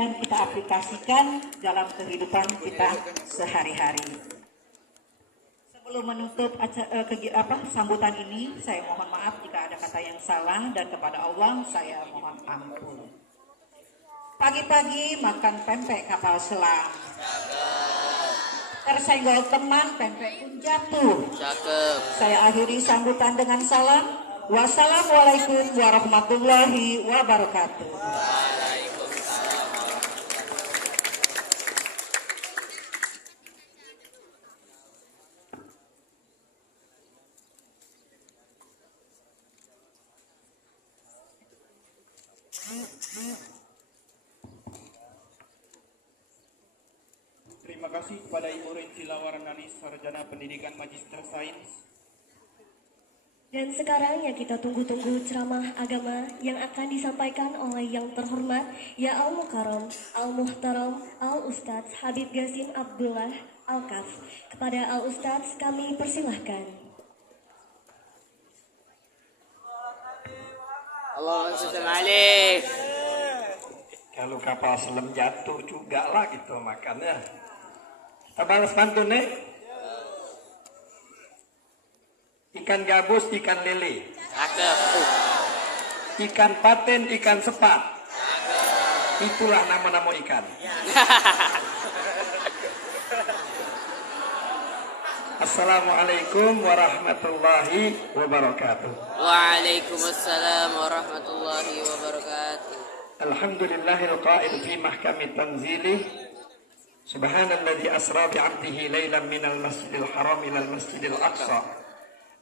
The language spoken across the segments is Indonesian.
dan kita aplikasikan dalam kehidupan kita sehari-hari. Sebelum menutup sambutan ini, saya mohon maaf jika ada kata yang salah dan kepada Allah saya mohon ampun. Pagi-pagi makan pempek kapal selam. Tersenggol teman, pempek pun jatuh. Cakep. Saya akhiri sambutan dengan salam. Wassalamualaikum warahmatullahi wabarakatuh. Terima kasih kepada Ibu Rinci Lawarnani, Sarjana Pendidikan Magister Sains. Dan sekarang yang kita tunggu-tunggu ceramah agama yang akan disampaikan oleh yang terhormat Ya Al-Mukarram, Al-Muhtaram, Al-Ustadz Habib Gasim Abdullah Al-Kaf. Kepada Al-Ustadz kami persilahkan. Allahumma shalli alaih. Kalau kapal selam jatuh juga lah gitu makannya. Kita balas pantun nih. Ikan gabus, ikan lele. Cakep. Ikan paten, ikan sepat. Itulah nama-nama ikan. Assalamualaikum warahmatullahi wabarakatuh. Waalaikumsalam warahmatullahi wabarakatuh. Alhamdulillahil qa'il fi mahkami tanzilih. Subhanalladzi asra bi'abdihi laylan minal masjidil haram ilal masjidil aqsa.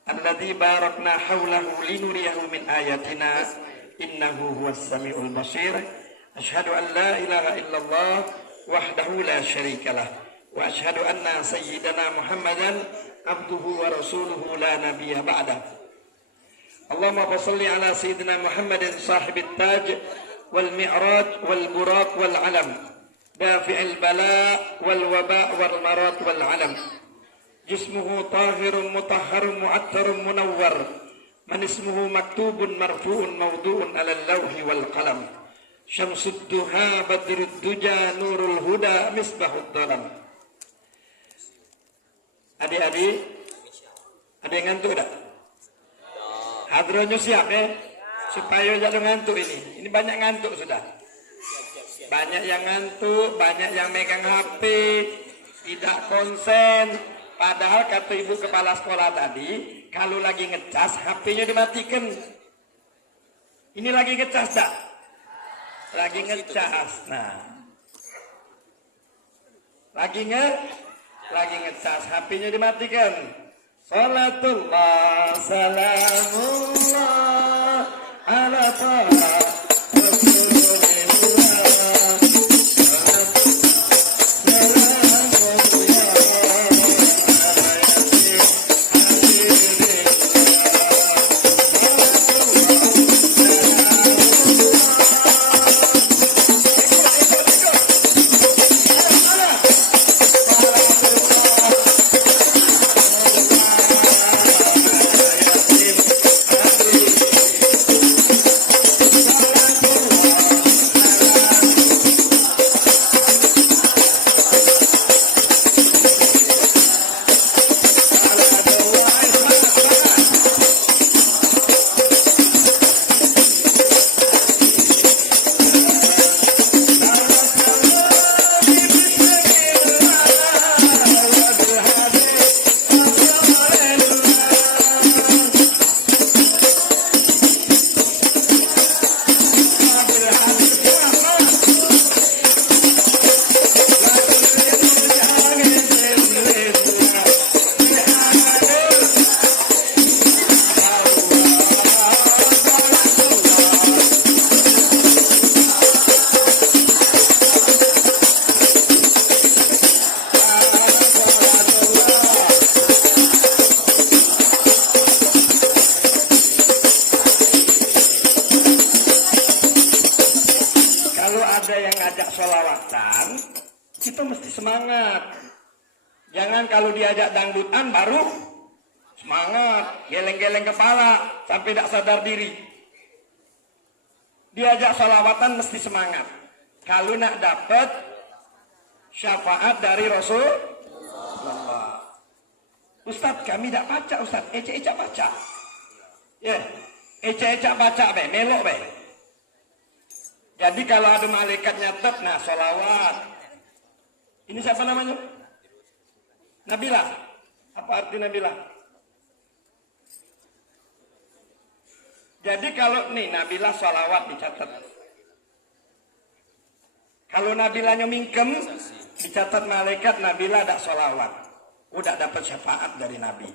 Alladzi barakna hawlahu linuriyahu min ayatina innahu huwas samiul basir. Ashhadu an la ilaha illallah wahdahu la syarikalah wa ashhadu anna sayyidana Muhammadan abduhu wa rasuluhu la nabiyya ba'dah. Allahumma shalli ala sayyidina Muhammadin sahibit taj wal mi'raj wal buraq wal alam dafi'il bala wal waba wal marad wal alam. Jismuhu tahirun mutahharun mu'attarun munawwar. Man ismuhu maktubun marfu'un mawdu'un alal lawhi wal qalam. Syamsud duha badrud duja nurul huda misbahud dalam. Adik-adik, ada yang ngantuk tak? Hadronya siap ya? Supaya jangan ngantuk ini. Ini banyak ngantuk sudah. Banyak yang ngantuk, banyak yang megang HP, tidak konsen. Padahal kata ibu kepala sekolah tadi, kalau lagi ngecas, HP-nya dimatikan. Ini lagi ngecas tak? Lagi ngecas. Nah, lagi ngecas, HP-nya dimatikan. Salatullah, salamullah, ala taala. Kita mesti semangat. Jangan kalau diajak dangdutan baru semangat, geleng-geleng kepala sampai tidak sadar diri. Diajak sholawatan mesti semangat. Kalau nak dapat syafaat dari Rasulullah. Ustaz, kami tak baca Ustaz, ecak-ecak baca. Ya, ecak-ecak baca be, melok be. Jadi kalau ada malaikat nyatet, nah sholawat. Ini siapa namanya? Nabila. Apa arti Nabila? Jadi kalau nih Nabila sholawat dicatat. Kalau Nabilanya mingkem, dicatat malaikat Nabila ada sholawat. Udah dapat syafaat dari Nabi.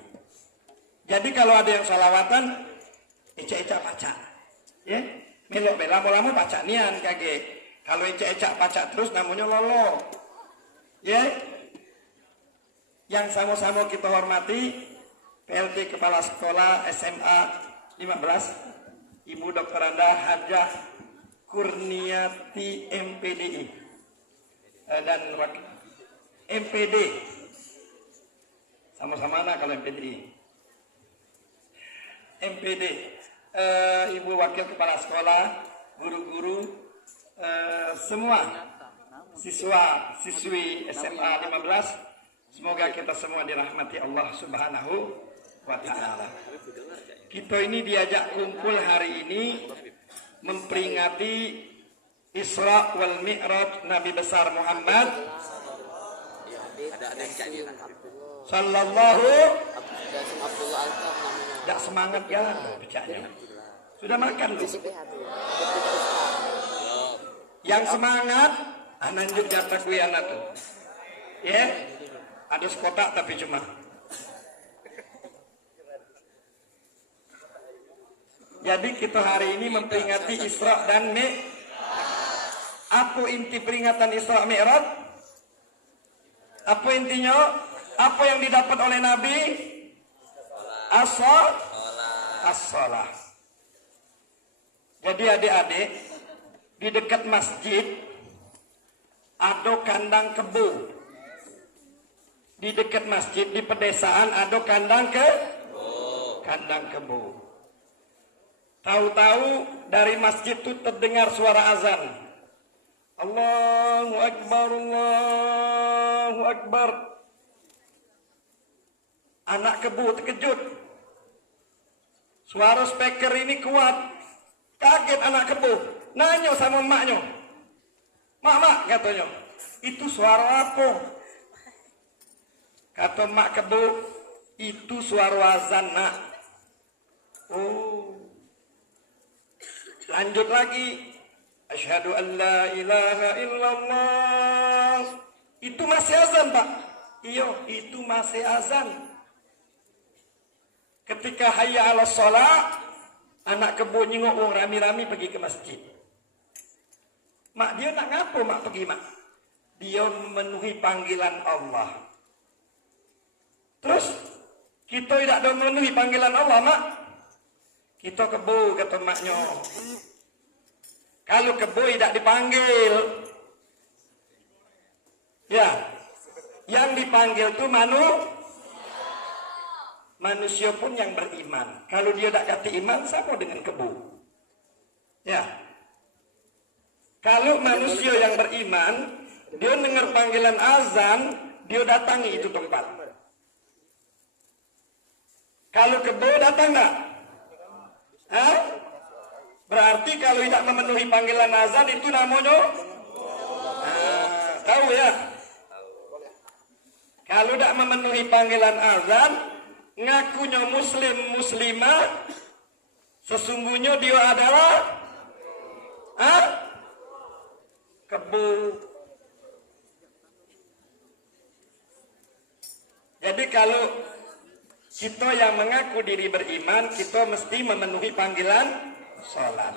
Jadi kalau ada yang sholawatan, ecak-ecak baca. Ya, melok bela lama baca nian kage. Kalau ecak-ecak baca terus namanya lolo. Ya, yang sama-sama kita hormati PLT Kepala Sekolah SMA 15 Ibu Dr. Anda Hajah Kurniati MPDI dan MPD sama-sama anak kalau MPD Ibu Wakil Kepala Sekolah, guru-guru, semua siswa-siswi SMA 15, semoga kita semua dirahmati Allah Subhanahu wa Ta'ala. Kita ini diajak kumpul hari ini memperingati Isra wal Mi'raj Nabi besar Muhammad sallallahu. Tidak semangat ya bacanya. Sudah makan loh. Yang semangat ananjuk jatah gue anak tuh. Ya, ada sekotak tapi cuma. Jadi kita hari ini memperingati Isra dan Mi'raj. Apa inti peringatan Isra Mi'raj? Apa intinya? Apa yang didapat oleh Nabi? As-salah. Jadi adik-adik, di dekat masjid ada kandang kebo. Di dekat masjid di pedesaan ada kandang kebo. Tahu-tahu dari masjid itu terdengar suara azan. Allahu Akbar, Allahu Akbar. Anak kebo terkejut. Suara speaker ini kuat. Kaget anak kebo. Nanya sama emaknya. Mak, katanya. Itu suara apa? Kata mak kebo, itu suara azan nak. Oh. Lanjut lagi. Asyhadu an la ilaha illallah. Itu masih azan, Pak. Iya, itu masih azan. Ketika hayya 'alas shalah, anak kebo nyengok wong rami-rami pergi ke masjid. Mak, dia nak ngapo mak pergi mak? Dia memenuhi panggilan Allah. Terus kita tidak ada memenuhi panggilan Allah, mak. Kita kebo kata maknya. Kalau kebo tidak dipanggil, ya, yang dipanggil itu manusia pun yang beriman. Kalau dia tak kata iman, sama dengan kebo. Ya. Kalau manusia yang beriman, dia dengar panggilan azan, dia datangi itu tempat. Kalau kebo datang tak? Hah? Berarti kalau tidak memenuhi panggilan azan itu namanya tahu ya? Kalau tidak memenuhi panggilan azan, ngakunya muslim muslimah, sesungguhnya dia adalah kebo. Jadi kalau kita yang mengaku diri beriman, kita mesti memenuhi panggilan sholat.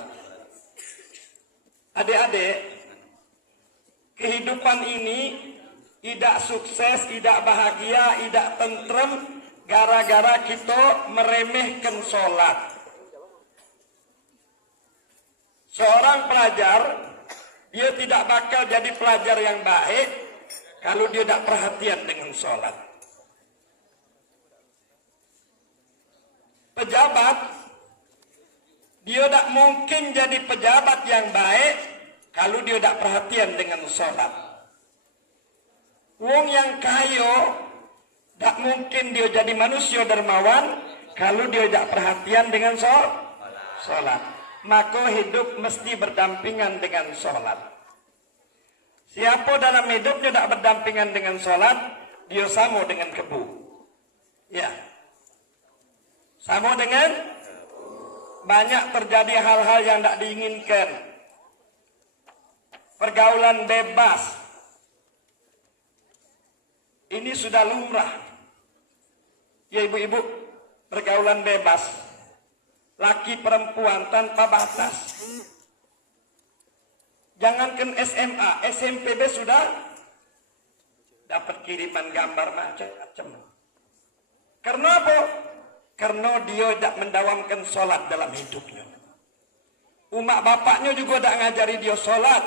Adik-adik, kehidupan ini tidak sukses, tidak bahagia, tidak tentrem gara-gara kita meremehkan sholat. Seorang pelajar, dia tidak bakal jadi pelajar yang baik kalau dia tidak perhatian dengan sholat. Pejabat, dia tidak mungkin jadi pejabat yang baik kalau dia tidak perhatian dengan sholat. Wong yang kayo tak mungkin dia jadi manusia dermawan kalau dia tidak perhatian dengan sholat. Maka hidup mesti berdampingan dengan sholat. Siapa dalam hidupnya tidak berdampingan dengan sholat, dia sama dengan kebu. Ya, sama dengan banyak terjadi hal-hal yang tidak diinginkan. Pergaulan bebas ini sudah lumrah. Ya ibu-ibu, pergaulan bebas. Laki perempuan tanpa batas. Jangankan SMA, SMPB sudah dapat kiriman gambar macam-macam. Karena apa? Karena dia tidak mendawamkan sholat dalam hidupnya. Umak bapaknya juga tidak ngajari dia sholat.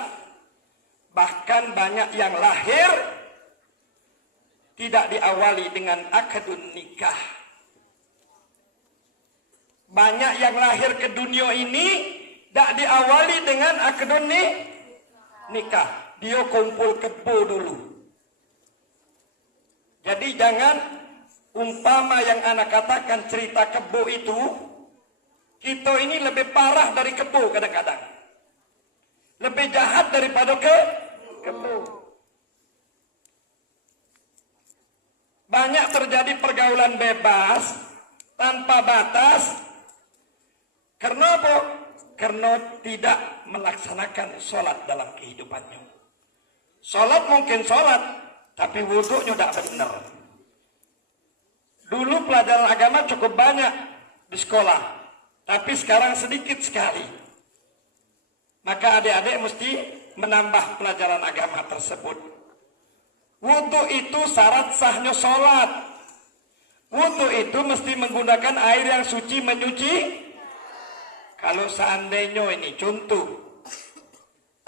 Bahkan banyak yang lahir tidak diawali dengan akadun nikah. Banyak yang lahir ke dunia ini tidak diawali dengan akadun nikah. Dia kumpul kebo dulu. Jadi jangan umpama yang anak katakan cerita kebo itu, kita ini lebih parah dari kebo kadang-kadang. Lebih jahat daripada kebo. Banyak terjadi pergaulan bebas tanpa batas. Karena apa? Karena tidak melaksanakan sholat dalam kehidupannya. Sholat mungkin sholat, tapi wudhunya tidak benar. Dulu pelajaran agama cukup banyak di sekolah, tapi sekarang sedikit sekali. Maka adik-adik mesti menambah pelajaran agama tersebut. Wudhu itu syarat sahnya sholat. Wudhu itu mesti menggunakan air yang suci menyuci. Kalau seandainya ini contoh,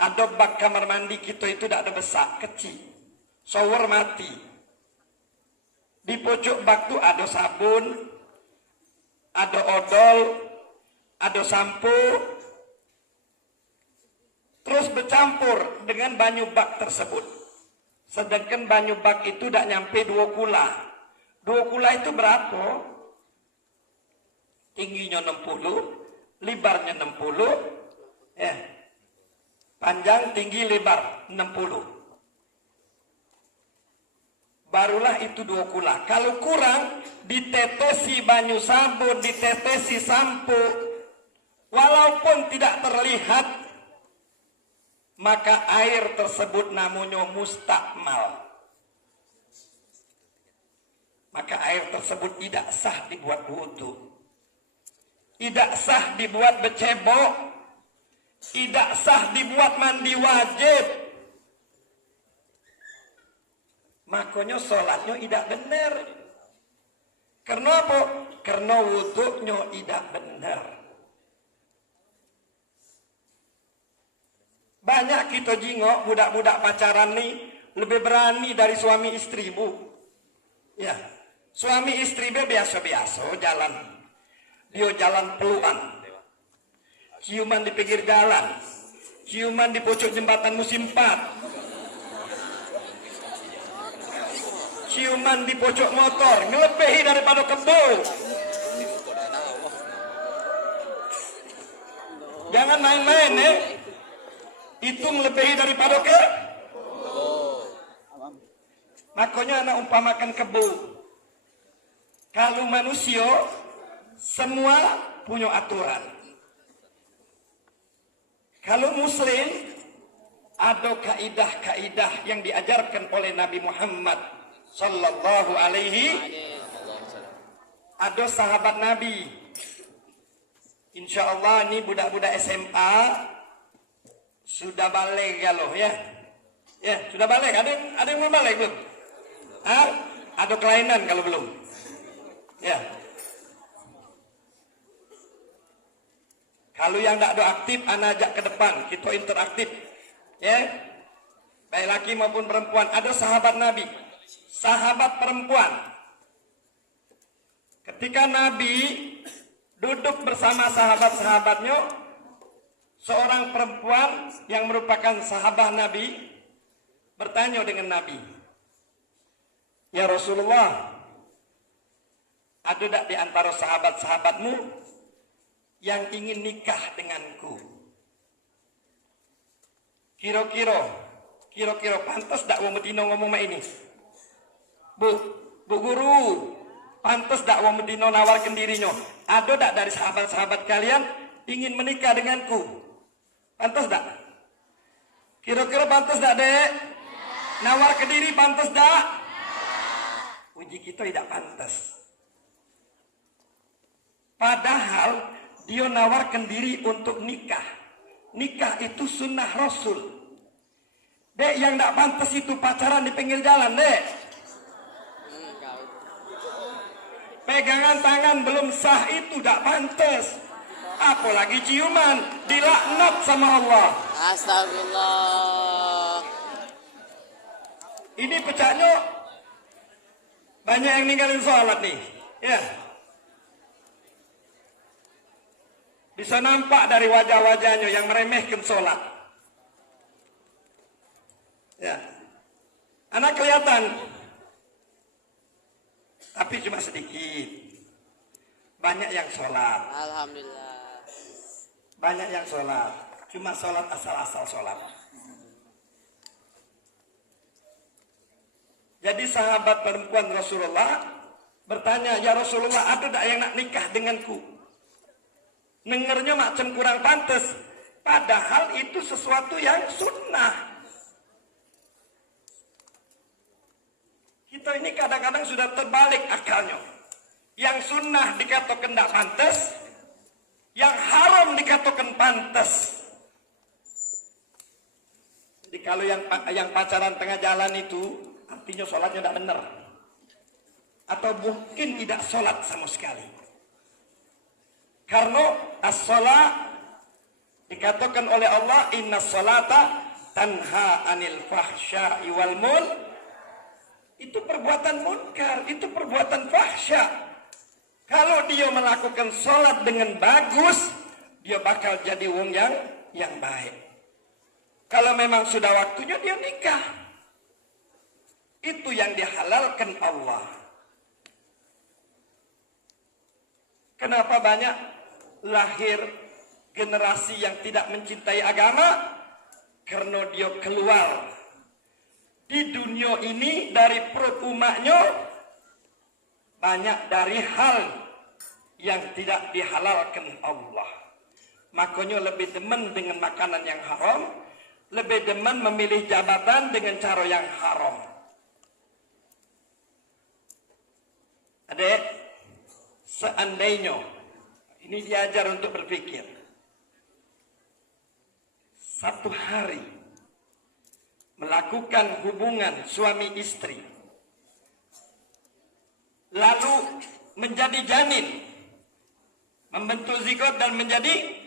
ada bak kamar mandi kita itu tidak ada besar, kecil, shower mati. Di pojok bak itu ada sabun, ada odol, ada sampo, terus bercampur dengan banyu bak tersebut. Sedangkan banyu bak itu tidak nyampe 2 kula. 2 kula itu berapa? Tingginya 60, lebarnya 60, ya. Panjang, tinggi, lebar 60. Barulah itu 2 kula. Kalau kurang, ditetesi banyu sabun, ditetesi sampo, walaupun tidak terlihat, maka air tersebut namanya mustakmal. Maka air tersebut tidak sah dibuat wudu. Tidak sah dibuat becebok. Tidak sah dibuat mandi wajib. Makanya sholatnya tidak benar. Karena apa? Karena wudunya tidak benar. Banyak kita jingok budak-budak pacaran nih lebih berani dari suami istri, Bu. Ya, suami istri biasa-biasa jalan. Dia jalan peluan. Ciuman di pinggir jalan. Ciuman di pojok jembatan musim 4. Ciuman di pojok motor, ngelebihi daripada kebo. Jangan main-main ya. Itu melebihi daripada makanya anak umpamakan kebo. Kalau manusia semua punya aturan. Kalau muslim ada kaidah-kaidah yang diajarkan oleh Nabi Muhammad sallallahu alaihi. Ada sahabat Nabi. Insya Allah ini budak-budak SMA sudah balik kalau ya. Ya, sudah balik. Ada yang mau balik belum? Ada kelainan kalau belum. Ya. Kalau yang tidak ada aktif, anak ajak ke depan, kita interaktif. Ya. Baik laki maupun perempuan. Ada sahabat Nabi, sahabat perempuan. Ketika Nabi duduk bersama sahabat-sahabatnya, seorang perempuan yang merupakan sahabat Nabi bertanya dengan Nabi, "Ya Rasulullah, ada tak di antara sahabat-sahabatmu yang ingin nikah denganku? Kira-kira pantas tak wong Medina ngomong mak ini? Bu guru, pantas tak wong Medina nawarkan dirinya? Ada tak dari sahabat-sahabat kalian ingin menikah denganku? Pantas tak? Kira-kira pantas tak, Dek? Nawar ke diri pantas tak?" Uji kita tidak pantas. Padahal dia nawarkan diri untuk nikah. Nikah itu sunnah Rasul. Dek, yang tak pantas itu pacaran di pinggir jalan, Dek. Pegangan tangan belum sah itu tak pantas. Apalagi ciuman, dilaknat sama Allah. Astagfirullah. Ini pecahnya banyak yang ninggalin sholat nih. Ya. Bisa nampak dari wajah-wajahnya yang meremehkan sholat. Ya. Anak kelihatan. Tapi cuma sedikit. Banyak yang sholat. Alhamdulillah. Banyak yang sholat. Cuma sholat asal-asal sholat. Jadi sahabat perempuan Rasulullah bertanya, "Ya Rasulullah, ada tak yang nak nikah denganku?" Dengernya macam kurang pantas. Padahal itu sesuatu yang sunnah. Kita ini kadang-kadang sudah terbalik akalnya. Yang sunnah dikatakan tidak pantas, yang haram dikatakan pantas. Jadi kalau yang pacaran tengah jalan itu artinya sholatnya tidak benar. Atau mungkin tidak sholat sama sekali. Karena as-sholat dikatakan oleh Allah, "Inna sholata tanha anil fahsya'i wal mul." Itu perbuatan munkar, itu perbuatan fahsya. Kalau dia melakukan sholat dengan bagus, dia bakal jadi wong yang baik. Kalau memang sudah waktunya dia nikah. Itu yang dihalalkan Allah. Kenapa banyak lahir generasi yang tidak mencintai agama? Karena dia keluar di dunia ini dari perut umatnya banyak dari hal yang tidak dihalalkan Allah. Makanya lebih demen dengan makanan yang haram, lebih demen memilih jabatan dengan cara yang haram. Adik, seandainya ini diajar untuk berpikir. Satu hari melakukan hubungan suami istri, lalu menjadi janin, membentuk zigot dan menjadi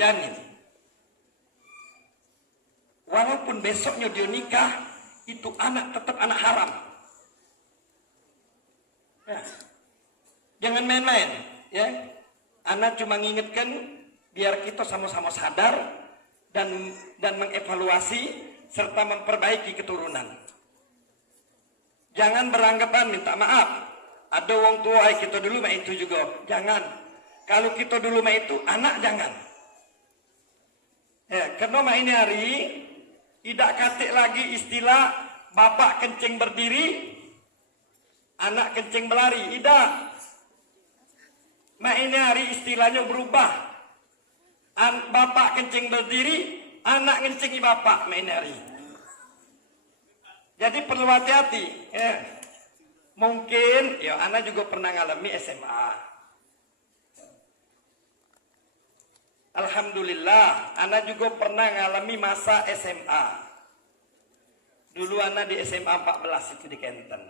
janin. Walaupun besoknya dia nikah, itu anak tetap anak haram. Ya. Jangan main-main, ya. Anak cuma ngingetkan biar kita sama-sama sadar dan mengevaluasi serta memperbaiki keturunan. Jangan beranggapan minta maaf. Ada wong tua kita dulu mah itu juga. Jangan. Kalau kita dulu mah itu anak jangan. Ya, karena mah ini hari tidak katik lagi istilah bapak kencing berdiri, anak kencing berlari. Tidak. Mah ini hari istilahnya berubah. Bapak kencing berdiri, anak ngencingi bapak. Mah ini hari. Jadi perlu hati-hati. Ya. Mungkin, ya anak juga pernah ngalami SMA. Alhamdulillah, anak juga pernah ngalami masa SMA. Dulu anak di SMA 14 itu di Kenten.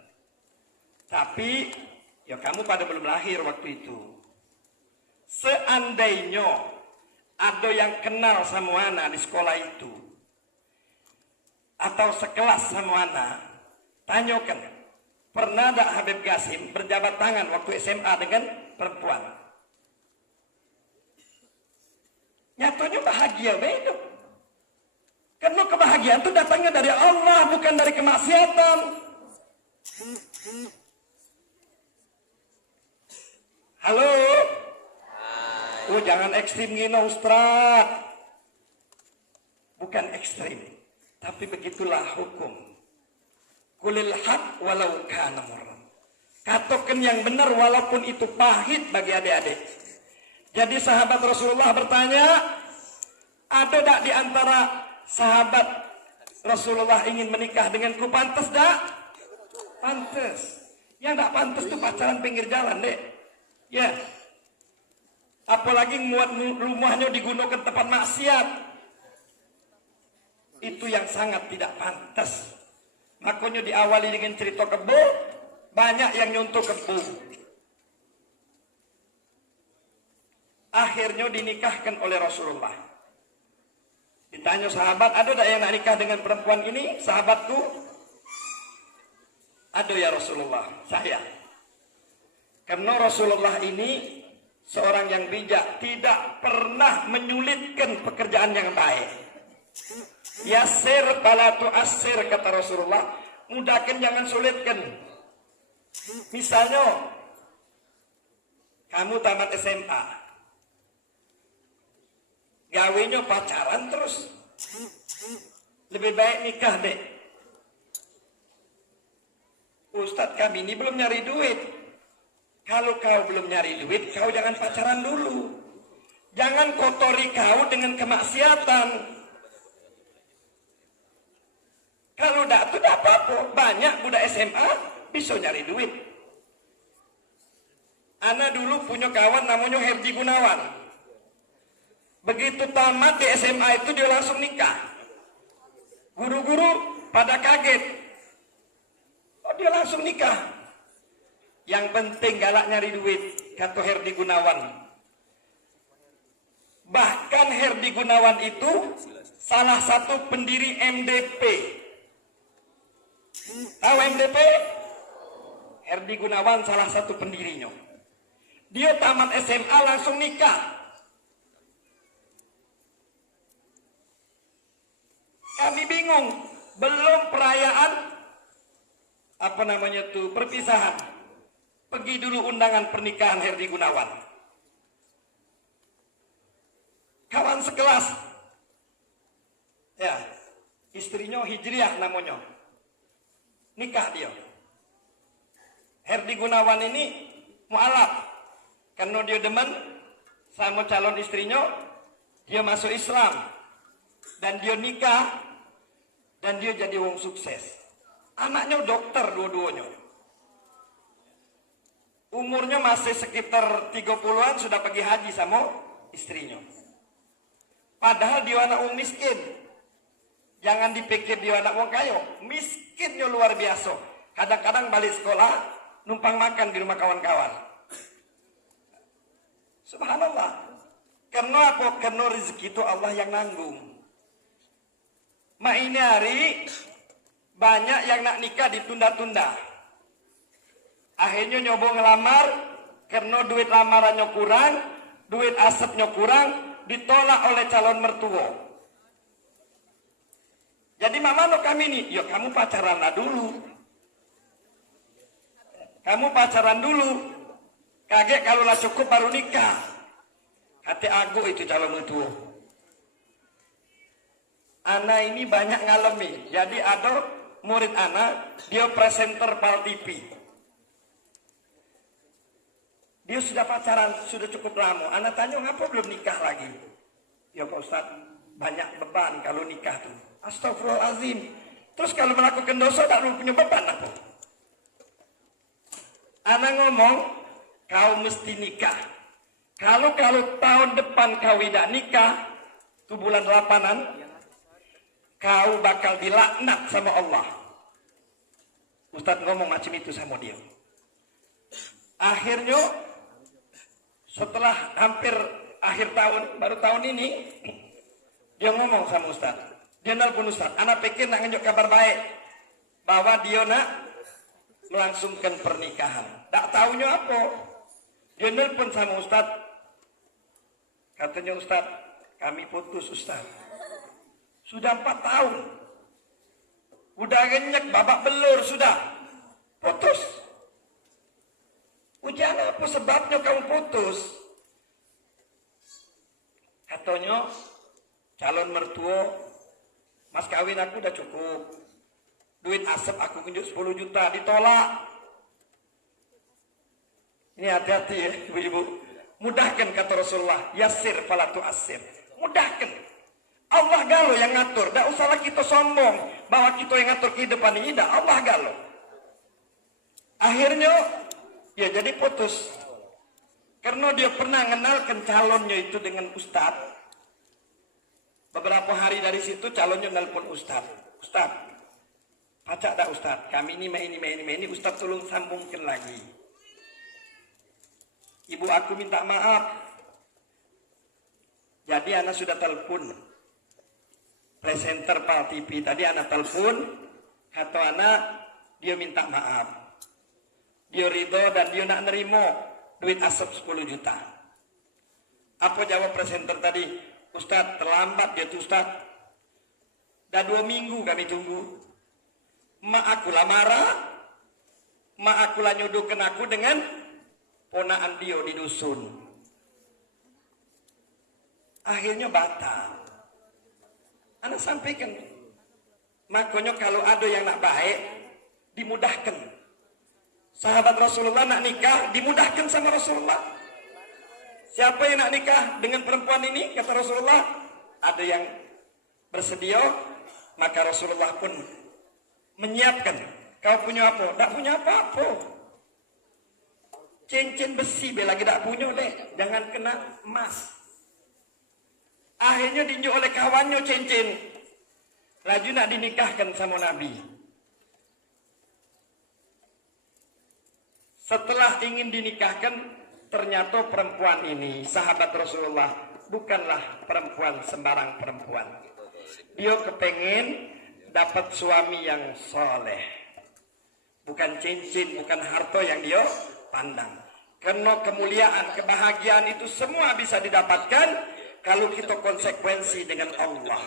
Tapi, ya kamu pada belum lahir waktu itu. Seandainya ada yang kenal sama anak di sekolah itu, atau sekelas sama anak, tanyakan, pernah tak Habib Gasim berjabat tangan waktu SMA dengan perempuan? Nyatanya bahagia beda. Karena kebahagiaan itu datangnya dari Allah, bukan dari kemaksiatan. Halo? Oh, jangan ekstrim gini, Ustaz. Bukan ekstrim, tapi begitulah hukum. Kulil haq walau kana murran. Katakan yang benar walaupun itu pahit bagi adik-adik. Jadi sahabat Rasulullah bertanya, ada tak di antara sahabat Rasulullah ingin menikah denganku? Pantas tak? Pantas. Yang tak pantas itu pacaran pinggir jalan, dek. Ya. Apalagi muat rumahnya digunakan tempat maksiat. Itu yang sangat tidak pantas. Makanya diawali dengan cerita kebo, banyak yang nyuntuh kebo. Akhirnya dinikahkan oleh Rasulullah. Ditanya sahabat, ada tak yang nak nikah dengan perempuan ini? Sahabatku, ada ya Rasulullah, saya. Karena Rasulullah ini seorang yang bijak, tidak pernah menyulitkan pekerjaan yang baik. Yasir bala tu'assir, kata Rasulullah, mudahkan jangan sulitkan. Misalnya kamu tamat SMA, gawenya pacaran terus, lebih baik nikah deh. Ustadz, kami ini belum nyari duit. Kalau kau belum nyari duit, kau jangan pacaran dulu. Jangan kotori kau dengan kemaksiatan. Kalau tidak, itu tidak apa-apa. Banyak budak SMA bisa nyari duit. Ana dulu punya kawan namanya Herdi Gunawan. Begitu tamat di SMA itu dia langsung nikah. Guru-guru pada kaget. Oh, dia langsung nikah. Yang penting galak nyari duit, kata Herdi Gunawan. Bahkan Herdi Gunawan itu salah satu pendiri MDP. Tahu MDP? Herdi Gunawan salah satu pendirinya. Dia tamat SMA langsung nikah. Kami bingung, belum perayaan apa namanya tuh perpisahan. Pergi dulu undangan pernikahan Herdi Gunawan. Kawan sekelas. Ya, istrinya Hijriah namanya. Nikah dia. Herdi Gunawan ini mualaf. Karena dia demen sama calon istrinya, dia masuk Islam. Dan dia nikah. Dan dia jadi wong sukses. Anaknya dokter dua-duanya. Umurnya masih sekitar 30-an sudah pergi haji sama istrinya. Padahal dia anak wong miskin. Jangan dipikir dia anak wong kaya. Miskinnya luar biasa. Kadang-kadang balik sekolah, numpang makan di rumah kawan-kawan. Subhanallah. Karena apa? Karena rezeki itu Allah yang nanggung. Mak ini hari banyak yang nak nikah ditunda-tunda. Akhirnya nyoba ngelamar, karena duit lamarannya kurang, duit asapnya kurang, ditolak oleh calon mertua. Jadi mama lo kami nih, ya kamu pacaran lah dulu. Kamu pacaran dulu. Kaget kalau lah cukup baru nikah. Hati aku itu calon mertua. Ana ini banyak ngalami. Jadi ada murid ana, dia presenter Pal TV. Dia sudah pacaran, sudah cukup lama. Anak tanya, ngapa belum nikah lagi? Ya Pak Ustadz, banyak beban kalau nikah tuh. Astagfirullahaladzim. Terus kalau melakukan dosa, tak perlu punya beban apa? Anak ngomong, kau mesti nikah. Kalau tahun depan kau tidak nikah, itu bulan 8-an, kau bakal dilaknat sama Allah. Ustadz ngomong macam itu sama dia. Akhirnya, setelah hampir akhir tahun, baru tahun ini, dia ngomong sama Ustaz. Dia nelpon Ustaz. Anak pikir nak nunjuk kabar baik. Bahwa dia nak melangsungkan pernikahan. Tak tahunya apa. Dia nelpon sama Ustaz. Katanya Ustaz, Kami putus Ustaz. Sudah 4 tahun. Udah renyek, babak belur sudah. Putus. Ujian apa sebabnya kamu putus? Katanya, calon mertua, mas kawin aku udah cukup. Duit asap aku kunjuk 10 juta, ditolak. Ini hati-hati ya ibu-ibu. Mudahkan kata Rasulullah, yasir falatu asir. Mudahkan. Allah galo yang ngatur. Tak usahlah kita sombong bahwa kita yang ngatur kehidupan ini. Tidak, Allah galo. Akhirnya, ya jadi putus. Karena dia pernah kenalkan calonnya itu dengan Ustadz. Beberapa hari dari situ calonnya nelpon Ustadz. Ustadz, pacak dah Ustadz. Kami ini, Ustadz tolong sambungkan lagi. Ibu aku minta maaf. Jadi anak sudah telepon presenter Pal TV. Tadi anak telepon, kata anak dia minta maaf. Dia ridho dan dia nak nerimo duit asap 10 juta. Apa jawab presenter tadi? Ustadz terlambat dia tuh Ustadz. Dah 2 minggu kami tunggu. Mak aku lah marah. Mak aku lah nyodohkan aku dengan ponaan dia di dusun. Akhirnya batal. Anak sampaikan. Makanya kalau ada yang nak baik, dimudahkan. Sahabat Rasulullah nak nikah, dimudahkan sama Rasulullah. Siapa yang nak nikah dengan perempuan ini? Kata Rasulullah, ada yang bersedia, maka Rasulullah pun menyiapkan. Kau punya apa? Tak punya apa-apa. Cincin besi be lagi tak punya deh. Jangan kena emas. Akhirnya diunjuk oleh kawannya cincin. Laju nak dinikahkan sama Nabi. Setelah ingin dinikahkan, ternyata perempuan ini, sahabat Rasulullah, bukanlah perempuan sembarang perempuan. Dia kepengen dapat suami yang soleh. Bukan cincin, bukan harta yang dia pandang. Karena kemuliaan, kebahagiaan itu semua bisa didapatkan kalau kita konsekuensi dengan Allah,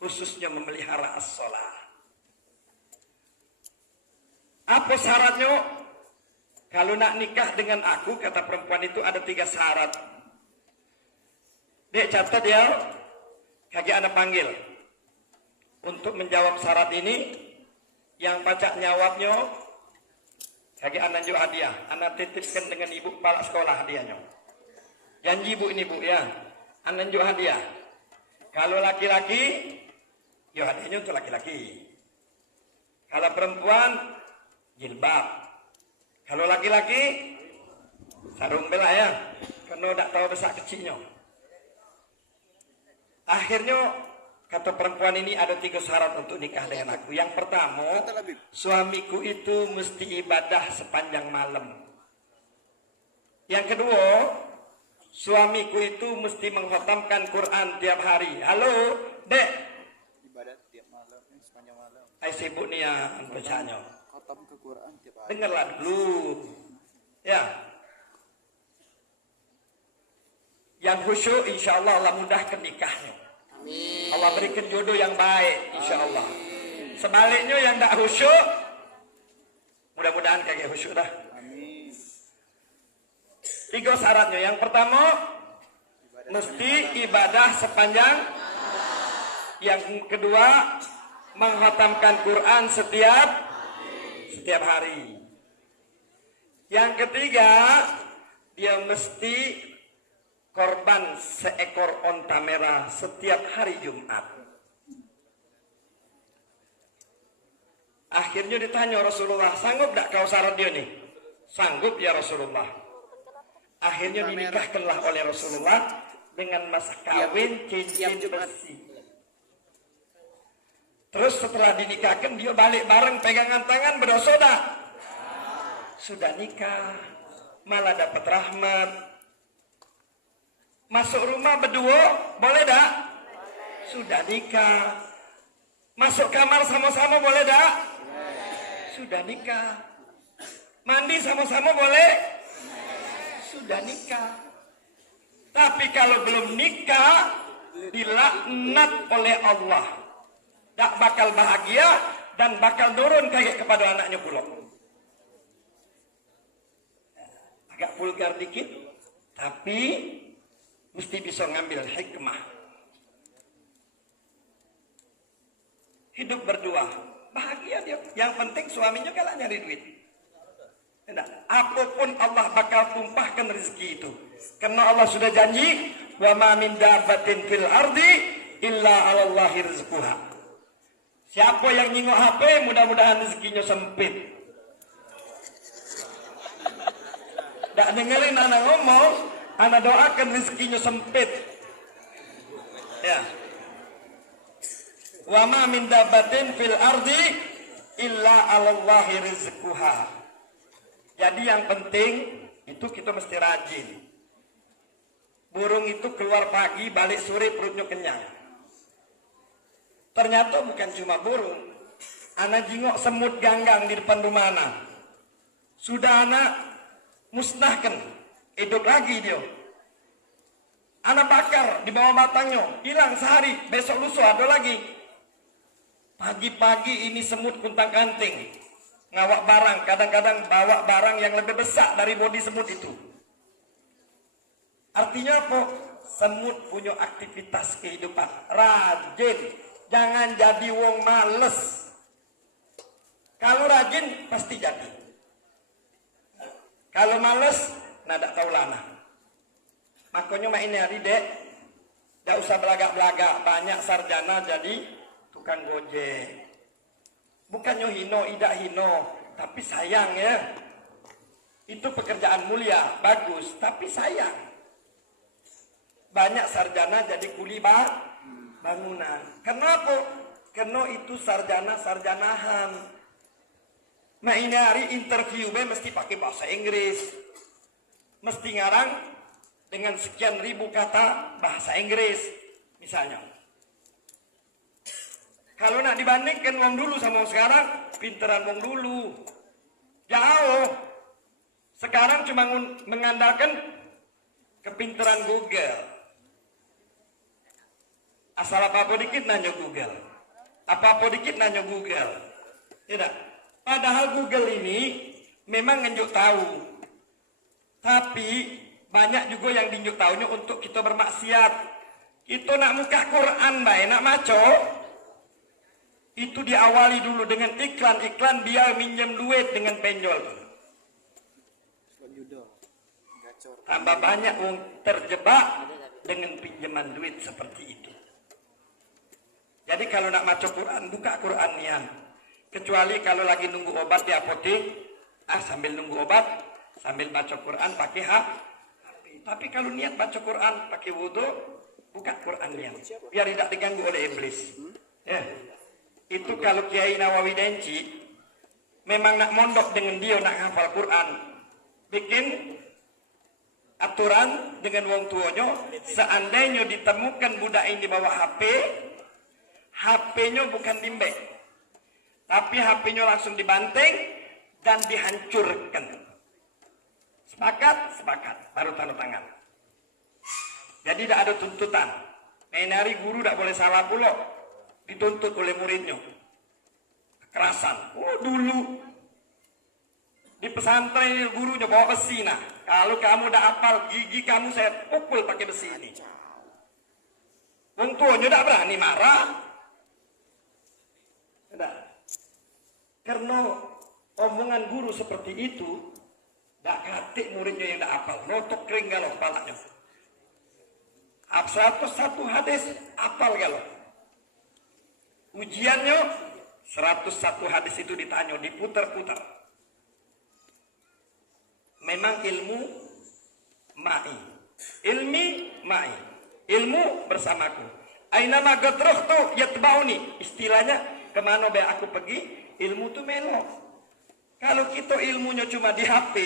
khususnya memelihara as-shalah. Apa syaratnya? Kalau nak nikah dengan aku, kata perempuan itu ada 3 syarat. Dek catat ya, kaki anak panggil. Untuk menjawab syarat ini, yang pacak nyawabnya, kaki anak juga hadiah. Anak titipkan dengan ibu kepala sekolah hadiahnya. Janji ibu ini bu ya, anak juga hadiah. Kalau laki-laki, ya hadiahnya untuk laki-laki. Kalau perempuan, jilbab. Kalau laki-laki, sarung bela ya, karena tidak tahu besar kecilnya. Akhirnya, kata perempuan ini ada 3 syarat untuk nikah dengan aku. Yang pertama, suamiku itu mesti ibadah sepanjang malam. Yang kedua, suamiku itu mesti mengkhatamkan Quran tiap hari. Halo, dek. Ibadah tiap malam, sepanjang malam. Ay sibuk nih ya, bacanya. Khatam ke Quran tiap hari. Dengarlah dulu. Ya. Yang khusyuk insya Allah Allah mudahkan nikahnya. Amin. Allah berikan jodoh yang baik insya Allah. Sebaliknya yang tak khusyuk, mudah-mudahan kagak khusyuk dah. Amin. 3 syaratnya. Yang pertama, mesti ibadah sepanjang. Yang kedua, menghatamkan Quran setiap hari. Yang ketiga, dia mesti korban seekor onta merah setiap hari Jumat. Akhirnya ditanya Rasulullah, sanggup tak kau syarat dia nih? Sanggup ya Rasulullah. Akhirnya dinikahkanlah oleh Rasulullah dengan mas kawin cincin besi. Terus setelah dinikahkan dia balik bareng pegangan tangan berdosa dah. Sudah nikah, malah dapat rahmat. Masuk rumah berdua, boleh tak? Sudah nikah. Masuk kamar sama-sama boleh tak? Sudah nikah. Mandi sama-sama boleh? Sudah nikah. Tapi kalau belum nikah, dilaknat oleh Allah. Tak bakal bahagia dan bakal turun kayak kepada anaknya pula. Agak vulgar dikit, tapi mesti bisa ngambil hikmah. Hidup berdua, bahagia dia. Yang penting suaminya kalah nyari duit. Tidak. Apapun Allah bakal tumpahkan rezeki itu. Karena Allah sudah janji, wa ma min dabbatin fil ardi illa 'alallahi rizquha. Siapa yang nyingok HP, mudah-mudahan rezekinya sempit. Tak dengerin anak ngomong, anak doakan rezekinya sempit. Ya. Wa ma min dabbatin fil ardi illa 'alallahi rizquha. Jadi yang penting itu kita mesti rajin. Burung itu keluar pagi, balik sore perutnya kenyang. Ternyata bukan cuma burung. Anak jingok semut ganggang di depan rumah anak. Sudah anak musnahkan, hidup lagi dia. Anak bakar di bawah batangnya, hilang sehari, besok lusa ada lagi. Pagi-pagi ini semut kuntang kanting. Ngawak barang, kadang-kadang bawa barang yang lebih besar dari bodi semut itu. Artinya apa? Semut punya aktivitas kehidupan. Rajin, jangan jadi wong males. Kalau rajin pasti jadi. Kalau males, nada tahu lana. Makanya main hari dek, gak usah belagak-belagak. Banyak sarjana jadi tukang gojek. Bukannya hino, tidak hino, tapi sayang ya. Itu pekerjaan mulia, bagus, tapi sayang. Banyak sarjana jadi kuli bangunan. Kenapa? Karena itu sarjana-sarjanahan. Nah ini hari interview mesti pakai bahasa Inggris. Mesti ngarang dengan sekian ribu kata bahasa Inggris, misalnya. Kalau nak dibandingkan wong dulu sama wong sekarang, pinteran wong dulu. Jauh. Sekarang cuma mengandalkan kepinteran Google. Asal apa-apa dikit nanya Google. Apa-apa dikit nanya Google. Tidak. Padahal Google ini memang nunjuk tahu. Tapi banyak juga yang dinjuk tahunya untuk kita bermaksiat. Kita nak muka Quran baik, nak maco. Itu diawali dulu dengan iklan-iklan biar minjem duit dengan penjol. Tambah banyak orang terjebak dengan pinjaman duit seperti itu. Jadi kalau nak baca Quran, buka Qurannya. Kecuali kalau lagi nunggu obat di apotek, sambil nunggu obat, sambil baca Quran pakai HP. Tapi kalau niat baca Quran pakai wudu, buka Qurannya. Biar tidak diganggu oleh iblis. Ya. Itu kalau Kiai Nawawi Denci memang nak mondok dengan dia nak hafal Quran, bikin aturan dengan wong tuanya, seandainya ditemukan budak ini bawa HP, HP-nya bukan dimbek, tapi HP-nya langsung dibanting dan dihancurkan. Sepakat? Sepakat. Baru tanda tangan. Jadi tidak ada tuntutan. Menari guru tidak boleh salah pula. Dituntut oleh muridnya. Kekerasan. Oh dulu di pesantren ini gurunya bawa besi nah. Kalau kamu udah hafal gigi kamu saya pukul pakai besi ini. Wong tuanya tidak berani marah. Tidak. Karena omongan guru seperti itu, tidak katik muridnya yang tidak hafal. Rotok kering galau kepalanya. 101 hadis hafal galau. Ujiannya 101 hadis itu ditanya, diputar-putar. Memang ilmu ma'i. Ilmi ma'i. Ilmu bersamaku. Aina ma gatrahtu yatba'uni. Istilahnya kemana be aku pergi, ilmu tu melo. Kalau kita ilmunya cuma di HP,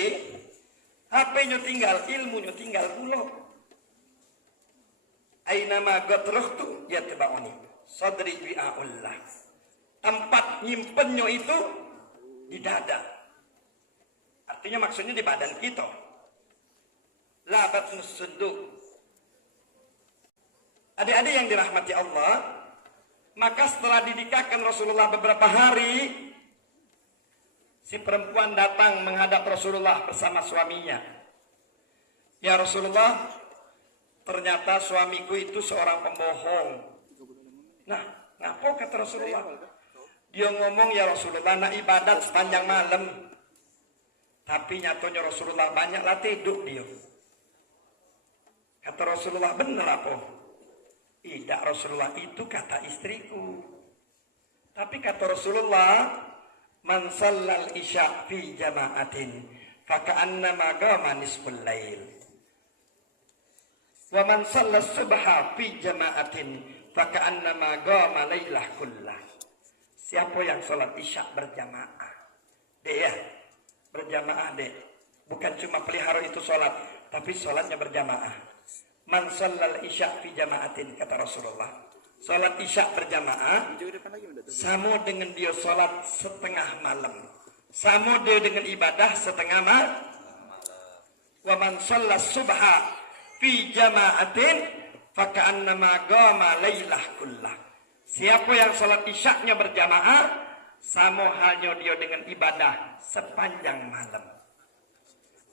HP-nya tinggal, ilmunya tinggal pula. Aina ma gatrahtu yatba'uni. Sadri wi'a'ullah. Tempat nyimpennya itu di dada. Artinya maksudnya di badan kita. Labat nusuduk. Adik-adik yang dirahmati Allah, maka setelah dinikahkan Rasulullah beberapa hari, si perempuan datang menghadap Rasulullah bersama suaminya. Ya Rasulullah, ternyata suamiku itu seorang pembohong. Nah, ngapa kata Rasulullah? Dia ngomong, ya Rasulullah, nak ibadat sepanjang malam. Tapi nyatanya Rasulullah banyaklah tidur dia. Kata Rasulullah, benar apa? Tidak Rasulullah, itu kata istriku. Tapi kata Rasulullah, man sallal isya fi jama'atin faka'annama qama nisful lail. Wa man sallal subha fi jama'atin faka'annama qama lailah kullah. Siapa yang sholat isya berjamaah? Dek ya, berjamaah dek. Bukan cuma pelihara itu sholat, tapi sholatnya berjamaah. Man shallal isya fi jama'atin, kata Rasulullah. Sholat isya berjamaah sama dengan dia sholat setengah malam. Sama dia dengan ibadah setengah malam. Wa man shalla subha fi jama'atin faka'annama qama lailah kullah. Siapa yang sholat isyaknya berjamaah, sama halnya dia dengan ibadah sepanjang malam.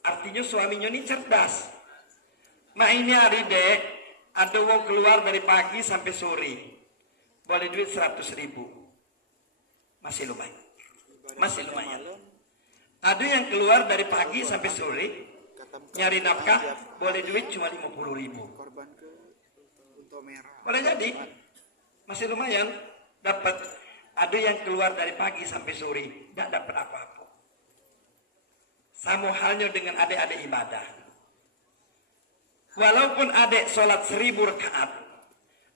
Artinya suaminya ini cerdas. Mak ini hari dek, ada yang keluar dari pagi sampai sore, boleh duit 100.000. Masih lumayan. Masih lumayan. Ada yang keluar dari pagi sampai sore, nyari nafkah, boleh duit cuma 50.000. Boleh jadi. Masih lumayan. Dapat. Ada yang keluar dari pagi sampai sore, tidak dapat apa-apa. Sama halnya dengan adik-adik ibadah. Walaupun adik sholat 1000 rakaat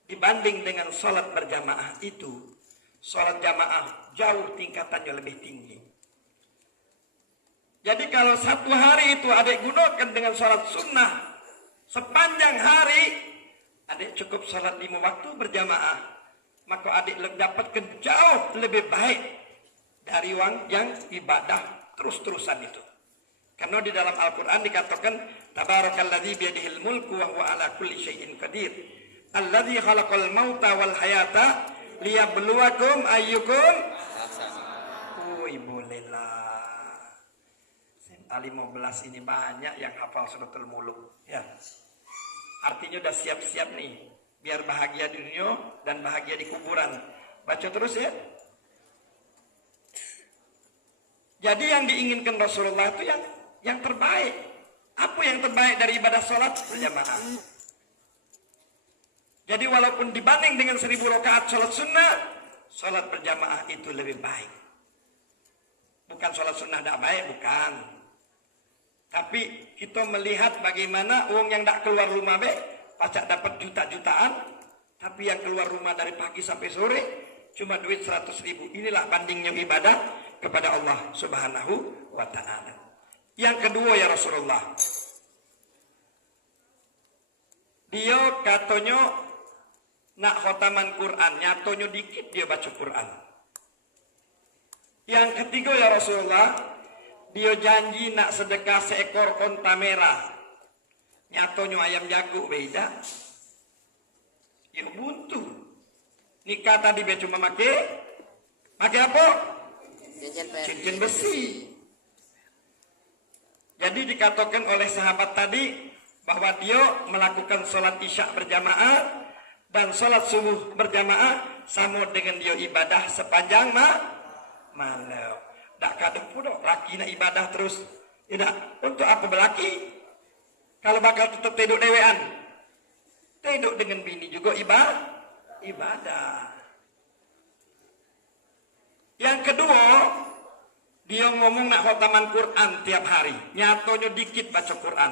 dibanding dengan sholat berjamaah itu, sholat jamaah jauh tingkatannya lebih tinggi. Jadi kalau satu hari itu adik gunakan dengan sholat sunnah sepanjang hari, adik cukup sholat 5 waktu berjamaah, maka adik dapatkan jauh lebih baik dari orang yang ibadah terus-terusan itu. Karena di dalam Al-Quran dikatakan, Tabarakalladzi biyadihil mulku wa huwa ala kulli syai'in qadir. Alladzi khalaqal mauta wal hayata liyabluwakum ayyukum. Bolehlah. A15 ini banyak yang hafal suratul muluk. Ya. Artinya udah siap-siap nih. Biar bahagia di dunia dan bahagia di kuburan. Baca terus ya. Jadi yang diinginkan Rasulullah itu yang terbaik. Apa yang terbaik dari ibadah sholat? Berjamaah. Jadi walaupun dibanding dengan 1000 rakaat sholat sunnah, sholat berjamaah itu lebih baik. Bukan sholat sunnah tidak baik, bukan. Tapi kita melihat bagaimana uang yang tidak keluar rumah pacak dapat juta-jutaan, tapi yang keluar rumah dari pagi sampai sore cuma duit 100.000. Inilah bandingnya ibadah kepada Allah Subhanahu wa ta'ala. Yang kedua ya Rasulullah, dia katanya nak khotaman Quran, nyatonya dikit dia baca Quran. Yang ketiga ya Rasulullah, dia janji nak sedekah seekor konta merah, nyatonya ayam jago beda. Ya buntu. Nikah tadi dia cuma pakai apa? Cincin besi. Jadi dikatakan oleh sahabat tadi bahwa dia melakukan sholat isya berjamaah dan sholat subuh berjamaah sama dengan dia ibadah sepanjang malam. Tak kadang pun laki nak ibadah terus. Tidak. Untuk apa berlaki? Kalau bakal tetap tidur dewean. Tidur dengan bini juga ibadah. Yang kedua, dia ngomong nak khotaman Quran tiap hari. Nyatonya dikit baca Quran.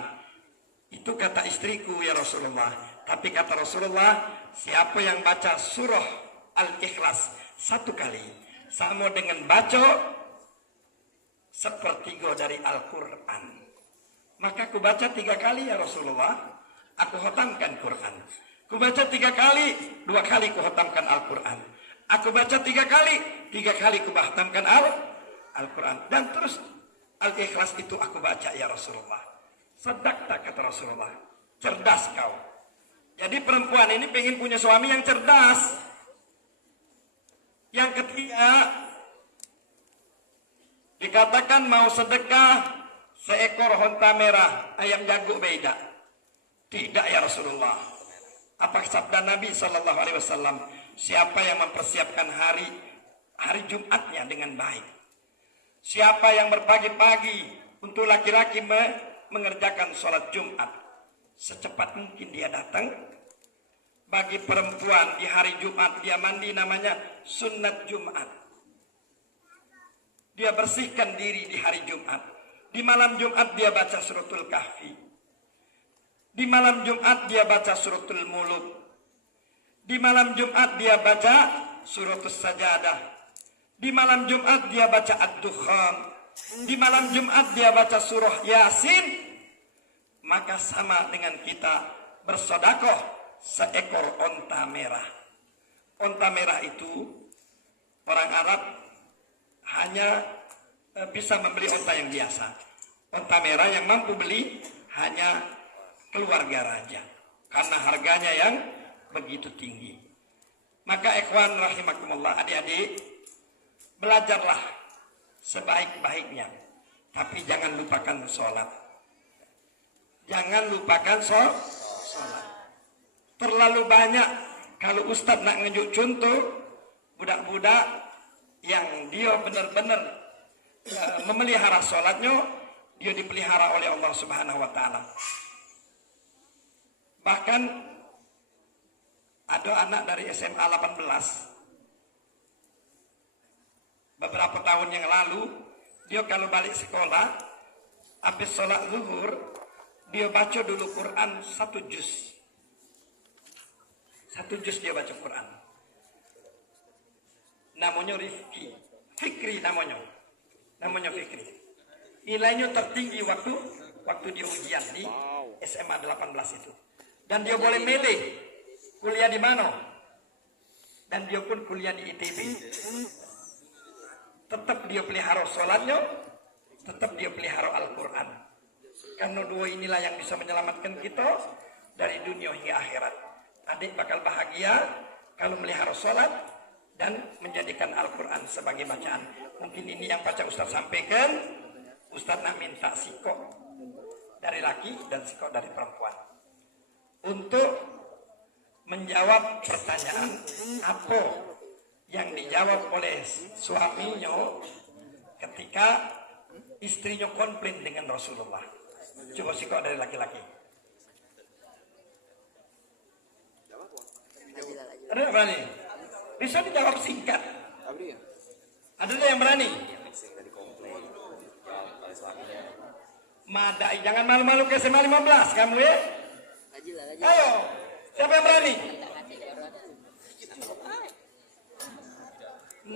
Itu kata istriku ya Rasulullah. Tapi kata Rasulullah, siapa yang baca surah Al-Ikhlas 1 kali, sama dengan baca 1/3 dari Al-Quran. Maka aku baca 3 kali ya Rasulullah, aku khotamkan Quran. Aku baca 3 kali, 2 kali aku khotamkan Al-Quran. Aku baca 3 kali, 3 kali aku khotamkan Al-Quran. Dan terus Al-Ikhlas itu aku baca ya Rasulullah. Sadaqta kata Rasulullah. Cerdas kau. Jadi perempuan ini pengen punya suami yang cerdas. Yang ketiga, dikatakan mau sedekah seekor onta merah, ayam jago beda. Tidak ya Rasulullah. Apa sabda Nabi Shallallahu Alaihi Wasallam? Siapa yang mempersiapkan hari Jumatnya dengan baik? Siapa yang berpagi-pagi untuk laki-laki mengerjakan sholat Jumat, secepat mungkin dia datang. Bagi perempuan di hari Jumat dia mandi, namanya sunat Jumat. Dia bersihkan diri di hari Jumat. Di malam Jumat dia baca suratul Kahfi. Di malam Jumat dia baca suratul Mulk. Di malam Jumat dia baca suratul Sajadah. Di malam Jumat dia baca Ad-Dukhan. Di malam Jumat dia baca surah Yasin. Maka sama dengan kita bersedekah seekor onta merah. Onta merah itu orang Arab hanya bisa membeli onta yang biasa. Onta merah yang mampu beli hanya keluarga raja, karena harganya yang begitu tinggi. Maka ikhwan rahimakumullah, adik-adik, belajarlah sebaik-baiknya, tapi jangan lupakan sholat. Jangan lupakan sholat. Terlalu banyak kalau Ustadz nak nunjuk contoh budak-budak yang dia benar-benar memelihara sholatnya, dia dipelihara oleh Allah Subhanahu Wa Taala. Bahkan ada anak dari SMA 18 beberapa tahun yang lalu, dia kalau balik sekolah habis sholat zuhur, dia baca dulu Quran 1 juz. 1 juz dia baca Quran. Namanya Rifki, Fikri namanya Fikri. Nilainya tertinggi waktu dia ujian di SMA 18 itu. Dan dia boleh milih kuliah di mana. Dan dia pun kuliah di ITB. Tetap dia pelihara sholatnya, tetap dia pelihara Al-Quran. Karena dua inilah yang bisa menyelamatkan kita dari dunia hingga akhirat. Adik bakal bahagia kalau melihara sholat dan menjadikan Al-Quran sebagai bacaan. Mungkin ini yang baca Ustaz sampaikan. Ustaz nak minta sikok dari laki dan sikok dari perempuan untuk menjawab pertanyaan apa yang dijawab oleh suaminya ketika istrinya komplain dengan Rasulullah. Coba sikok dari laki-laki. Ada yang berani? Bisa dijawab singkat. Ada yang berani? Madai, jangan malu-malu ke SMA 15 kamu ya. Ayo, siapa yang berani?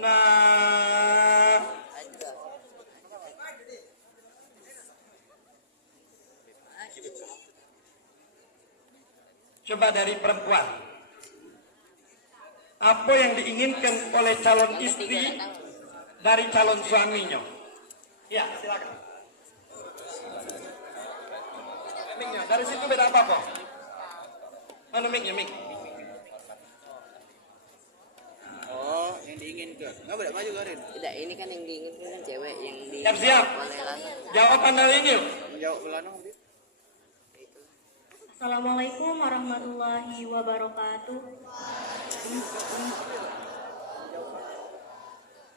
Nah, coba dari perempuan. Apa yang diinginkan oleh calon istri dari calon suaminya? Ya, silakan. Miknya, dari situ beda apa kok? Mana miknya, mik? Oh, yang diinginkan. Nggak boleh maju Garin. Tidak, ini kan yang diinginkan kan cewek yang di Siap-siap. oleh laki. Jawaban dari ini. Menjawab belakang. Assalamualaikum warahmatullahi wabarakatuh.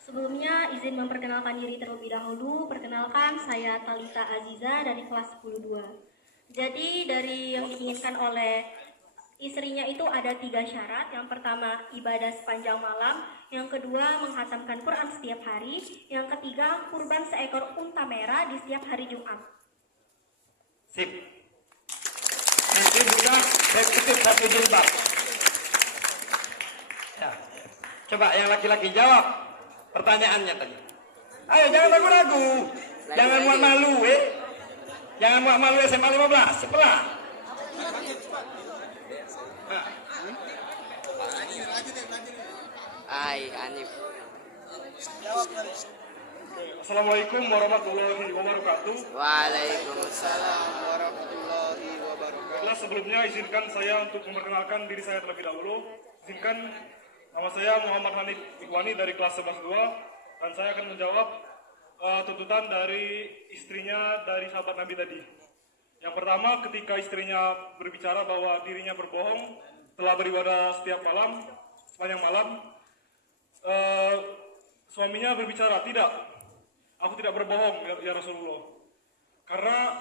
Sebelumnya izin memperkenalkan diri terlebih dahulu. Perkenalkan, saya Talita Aziza dari kelas 10-2. Jadi dari yang diinginkan oleh istrinya itu ada 3 syarat. Yang pertama ibadah sepanjang malam, yang kedua menghatamkan Quran setiap hari, yang ketiga kurban seekor unta merah di setiap hari Jumat. Sip. Nanti juga saya kutip 1 jilbab. Ya. Coba yang laki-laki jawab pertanyaannya tadi. Ayo jangan ragu-ragu. Jangan muat malu Jangan muat malu SMA 15. Sebelah. Anif. Assalamualaikum warahmatullahi wabarakatuh. Waalaikumsalam. Warahmatullahi wabarakatuh. Baiklah, sebelumnya izinkan saya untuk memperkenalkan diri saya terlebih dahulu. Izinkan, nama saya Muhammad Hanif Ikhwani dari kelas 11-2, dan saya akan menjawab tuntutan dari istrinya dari sahabat Nabi tadi. Yang pertama, ketika istrinya berbicara bahwa dirinya berbohong telah beribadah setiap malam, sepanjang malam, suaminya berbicara, tidak, aku tidak berbohong ya Rasulullah, karena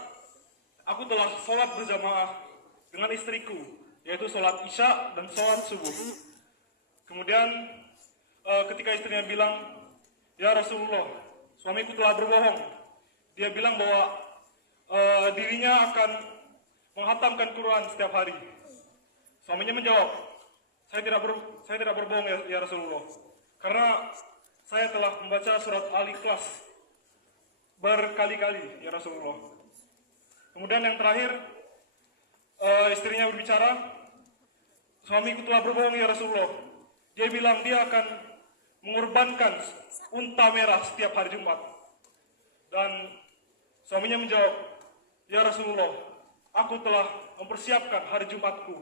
aku telah sholat berjamaah dengan istriku, yaitu sholat isya dan sholat subuh. Kemudian ketika istrinya bilang, ya Rasulullah, suamiku telah berbohong, dia bilang bahwa dirinya akan menghatamkan Quran setiap hari. Suaminya menjawab, saya tidak berbohong ya Rasulullah, karena saya telah membaca surat Al-Ikhlas berkali-kali ya Rasulullah. Kemudian yang terakhir, istrinya berbicara, suamiku telah berbohong ya Rasulullah. Dia bilang dia akan mengorbankan unta merah setiap hari Jumat. Dan suaminya menjawab, ya Rasulullah, aku telah mempersiapkan hari Jumatku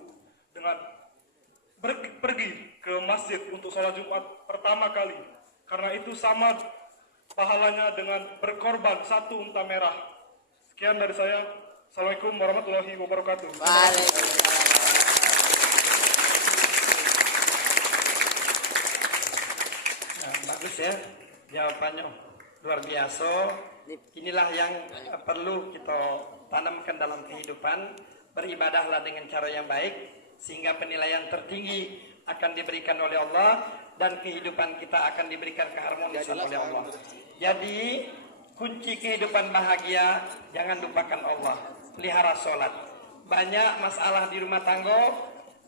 dengan pergi ke masjid untuk sholat Jumat pertama kali. Karena itu sama pahalanya dengan berkorban satu unta merah. Sekian dari saya. Assalamualaikum warahmatullahi wabarakatuh. Nah, bagus ya jawabannya, luar biasa. Inilah yang perlu kita tanamkan dalam kehidupan. Beribadahlah dengan cara yang baik, sehingga penilaian tertinggi akan diberikan oleh Allah, dan kehidupan kita akan diberikan keharmonisan oleh Allah. Jadi kunci kehidupan bahagia, jangan lupakan Allah. Pelihara sholat. Banyak masalah di rumah tangga,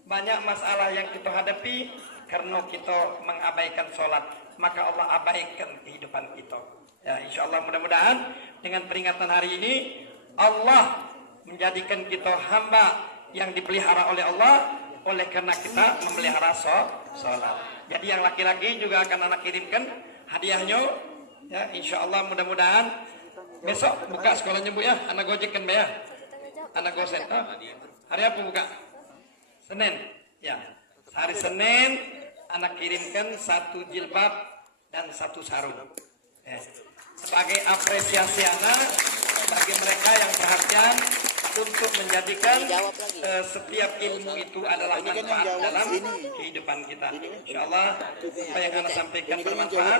banyak masalah yang kita hadapi karena kita mengabaikan sholat, maka Allah abaikan kehidupan kita. Ya, insya Allah mudah-mudahan dengan peringatan hari ini Allah menjadikan kita hamba yang dipelihara oleh Allah, oleh karena kita memelihara sholat. Jadi yang laki-laki juga akan anak kirimkan hadiahnya. Ya, insya Allah mudah-mudahan besok buka sekolahnya Bu ya, anak gojekkan ya, anak gosen. Hari apa buka? Senin. Ya, hari Senin anak kirimkan 1 jilbab dan 1 sarung. Ya. Sebagai apresiasi anak bagi mereka yang perhatian untuk menjadikan setiap ilmu itu adalah manfaat dalam kehidupan kita. InsyaAllah apa yang anak sampaikan bermanfaat,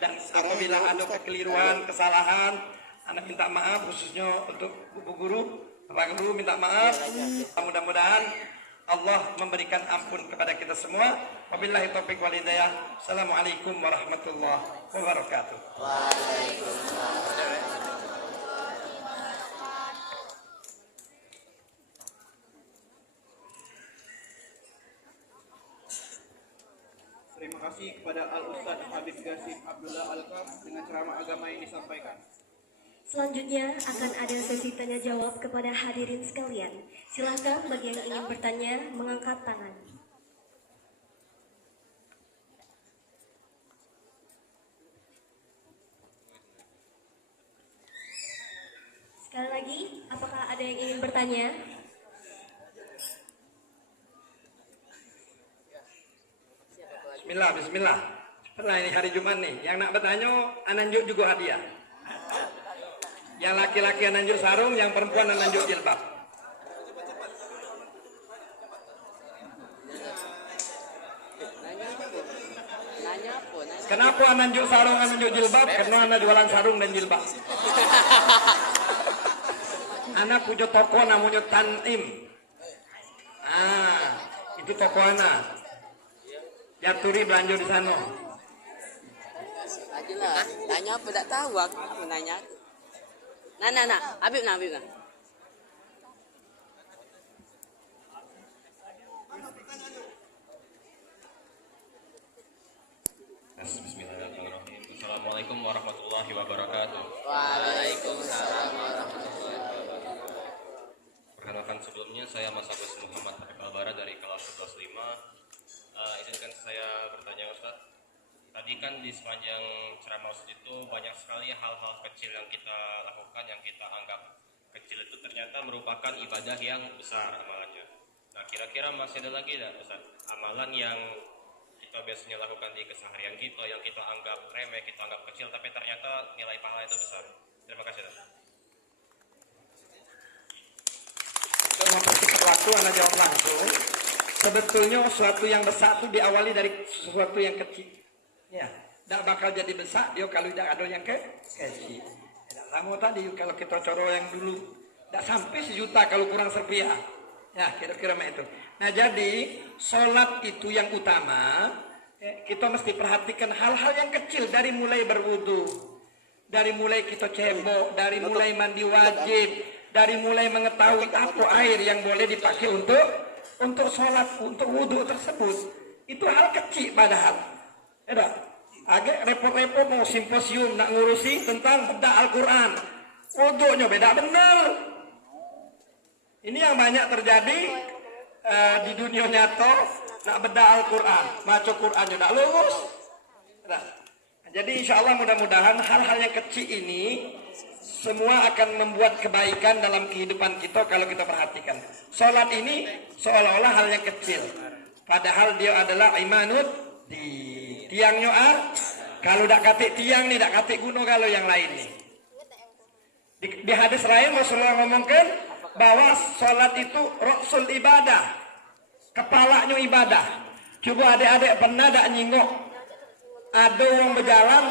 dan apabila ada kekeliruan, kesalahan, anak minta maaf khususnya untuk Bu Guru, Bapak Guru minta maaf. Mudah-mudahan Allah memberikan ampun kepada kita semua. Wabillahi taufiq wal hidayah. Assalamualaikum warahmatullahi wabarakatuh. Terima kasih kepada Al-Ustaz Habib Gasim Abdullah Al-Kam dengan ceramah agama yang disampaikan. Selanjutnya akan ada sesi tanya jawab kepada hadirin sekalian. Silahkan bagi yang ingin bertanya mengangkat tangan. Sekali lagi, apakah ada yang ingin bertanya? Bismillah, bismillah. Pernah ini hari Jumat nih, yang nak bertanya ananjuk juga hadiah. Yang laki-laki ananjuk sarung, yang perempuan ananjuk jilbab. Kenapa ananjuk sarung, ananjuk jilbab? Karena anak jualan sarung dan jilbab. Anak punya toko namanya Tanim. Itu toko anak. Ya turi belanja di sana. Ajalah, tanya apa tak tahu aku nanya. Nah, Habib nah. Bismillahirrahmanirrahim. Assalamualaikum warahmatullahi wabarakatuh. Waalaikumsalam warahmatullahi wabarakatuh. Perkenalkan sebelumnya saya Mas Abbas Muhammad Kalbara dari kelas 11-5. Izinkan saya bertanya Ustaz. Tadi kan di sepanjang ceramah Ustaz itu banyak sekali hal-hal kecil yang kita lakukan, yang kita anggap kecil itu ternyata merupakan ibadah yang besar amalannya. Nah, kira-kira masih ada lagi tidak Ustaz amalan yang kita biasanya lakukan di keseharian kita yang kita anggap remeh, kita anggap kecil, tapi ternyata nilai pahala itu besar? Terima kasih Ustaz. Untuk mempersingkat waktu, Anda jawab langsung. Sebetulnya sesuatu yang besar itu diawali dari sesuatu yang kecil. Ya, tidak bakal jadi besar dia kalau tidak ada yang kecil. Tidak sama tadi kalau kita coro yang dulu tidak sampai 1 juta kalau kurang serupiah. Ya, kira-kira itu. Nah, jadi sholat itu yang utama. Kita mesti perhatikan hal-hal yang kecil dari mulai berwudu, dari mulai kita cebok, dari mulai mandi wajib, dari mulai mengetahui apa air yang boleh dipakai untuk sholat, untuk wudu tersebut. Itu hal kecil padahal. Ya, agak repot-repot mau simposium nak ngurusi tentang bedah Al-Quran. Wudunya beda benar. Ini yang banyak terjadi di dunia nyata, nak bedah Al-Quran, baca Quran juga lurus. Nah, jadi insya Allah mudah-mudahan hal-hal yang kecil ini semua akan membuat kebaikan dalam kehidupan kita kalau kita perhatikan. Sholat ini seolah-olah hal yang kecil, padahal dia adalah imanut di tiang nyoa. Kalau tak katik tiang ni, tak katik guna kalau yang lain ni. Di hadis lain Rasulullah ngomongkan bahwa sholat itu rasul ibadah, kepalanya ibadah. Coba adik-adik pernah tak nyingok ada orang berjalan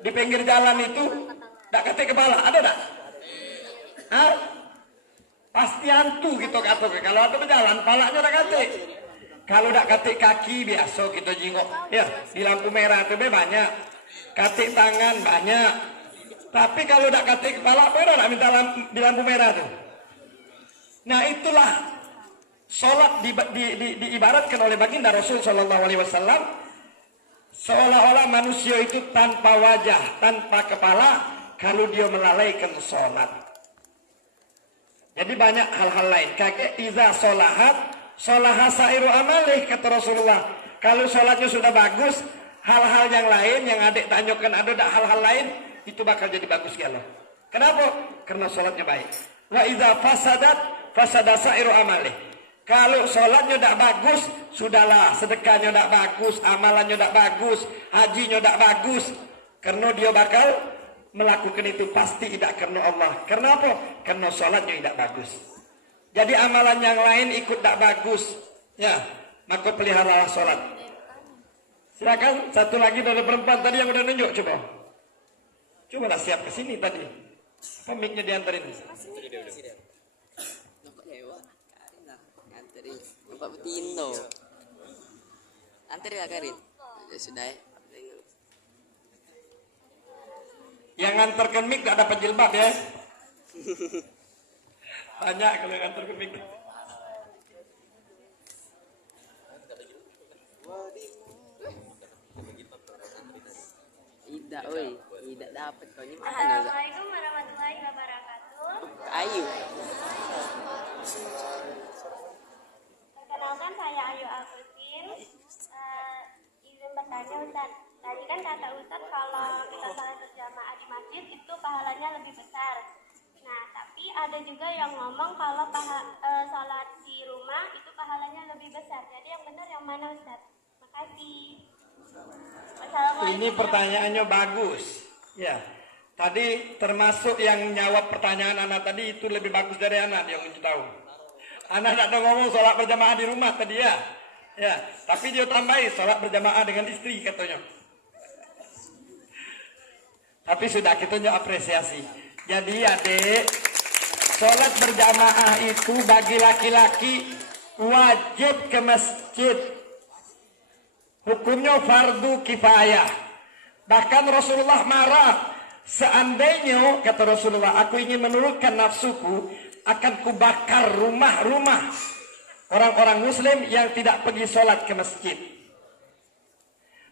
di pinggir jalan itu tak katik kepala, ada tak? Hah? Pasti hantu gitu kata. Kalau ada berjalan, palanya tak katik. Kalau tak katik kaki biasa kita jingok. Ya, di lampu merah itu banyak. Katik tangan banyak. Tapi kalau tak katik kepala, apa nak minta di lampu merah tu? Nah, itulah sholat diibaratkan oleh baginda Rasul Shallallahu Alaihi Wasallam seolah-olah manusia itu tanpa wajah, tanpa kepala kalau dia melalaikan sholat. Jadi banyak hal-hal lain. Kakek iza sholahat sholaha sairu amalih, kata Rasulullah. Kalau sholatnya sudah bagus, hal-hal yang lain yang adik tanyakan ada tak hal-hal lain itu bakal jadi bagus ya Allah. Kenapa? Karena sholatnya baik. Wa iza fasadat fasada sairu amalih. Kalau sholatnya tak bagus, sudahlah, sedekahnya tak bagus, amalannya tak bagus, hajinya tak bagus. Karena dia bakal melakukan itu pasti tidak karena Allah. Karena apa? Karena sholatnya tidak bagus. Jadi amalan yang lain ikut tak bagus. Ya, maka peliharalah sholat. Silakan satu lagi dari perempuan tadi yang udah nunjuk, coba. Coba lah siap ke sini tadi. Apa mic-nya diantarin? Bapak Betino. Antar ya Karin. Ya sudah ya. Yang ngantarkan mic gak dapat jilbab ya. Banyak kalau yang ngantarkan mic. Tidak, oi. Tidak dapat kau ini mana? Assalamualaikum warahmatullahi wabarakatuh. Ayu. Perkenalkan saya Ayu Agustin. Izin bertanya Ustaz. Tadi kan kata Ustaz kalau kita salat berjamaah di masjid itu pahalanya lebih besar. Nah, tapi ada juga yang ngomong kalau salat di rumah itu pahalanya lebih besar. Jadi yang benar yang mana Ustaz? Makasih. Ini pertanyaannya bagus. Ya. Tadi termasuk yang jawab pertanyaan anak tadi itu lebih bagus dari anak yang ingin tahu. Anak tak ada ngomong sholat berjamaah di rumah tadi ya. Ya, tapi dia tambahi sholat berjamaah dengan istri katanya. Tapi sudah kita apresiasi. Jadi adik, sholat berjamaah itu bagi laki-laki wajib ke masjid. Hukumnya fardu kifayah. Bahkan Rasulullah marah. Seandainya, kata Rasulullah, aku ingin menurunkan nafsuku, akan kubakar rumah-rumah orang-orang muslim yang tidak pergi sholat ke masjid.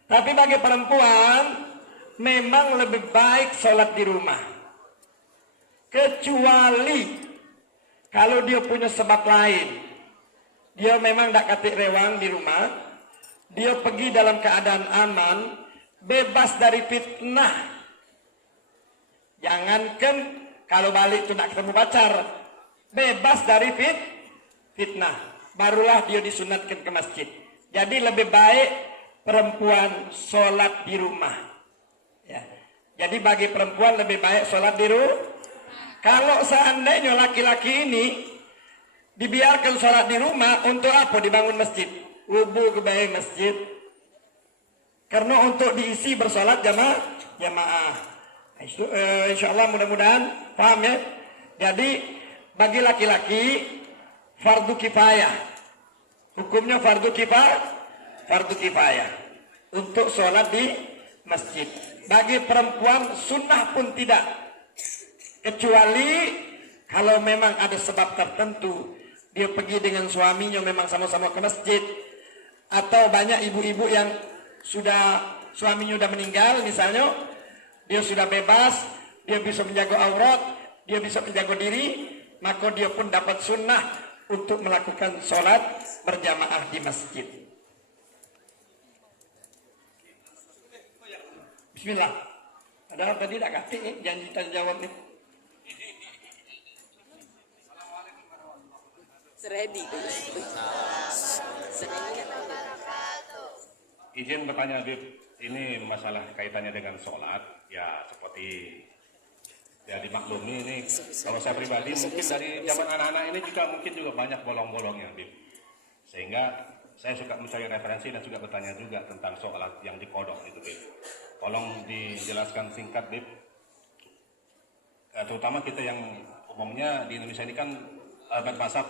Tapi bagi perempuan, memang lebih baik sholat di rumah. Kecuali kalau dia punya sebab lain. Dia memang tak katik rewang di rumah. Dia pergi dalam keadaan aman, bebas dari fitnah. Jangankan Kalau balik itu nak ketemu pacar, bebas dari fitnah, barulah dia disunatkan ke masjid. Jadi lebih baik perempuan sholat di rumah. Ya. Jadi bagi perempuan lebih baik sholat di rumah. Kalau seandainya laki-laki ini dibiarkan sholat di rumah, untuk apa dibangun masjid? Wudu ke masjid. Karena untuk diisi bersolat jamaah. Insya Allah mudah-mudahan paham ya. Jadi bagi laki-laki fardu kifayah. Hukumnya fardu kifayah untuk sholat di masjid. Bagi perempuan sunnah pun tidak. Kecuali kalau memang ada sebab tertentu, dia pergi dengan suaminya memang sama-sama ke masjid. Atau banyak ibu-ibu yang suaminya sudah meninggal misalnya, dia sudah bebas, dia bisa menjaga aurat, dia bisa menjaga diri, maka dia pun dapat sunnah untuk melakukan sholat berjamaah di masjid. Bismillah. Padahal tadi tak kata janji tanya jawab nih. Seredi. Izin bertanya, Bib. Ini masalah kaitannya dengan sholat, ya seperti ya dimaklumi ini. Kalau saya pribadi mungkin dari zaman anak-anak ini mungkin juga banyak bolong-bolongnya, Bib. Sehingga saya suka mencari referensi dan juga bertanya juga tentang sholat yang dikodok itu, Bib. Tolong dijelaskan singkat, Bib. Terutama kita yang umumnya di Indonesia ini kan bermazhab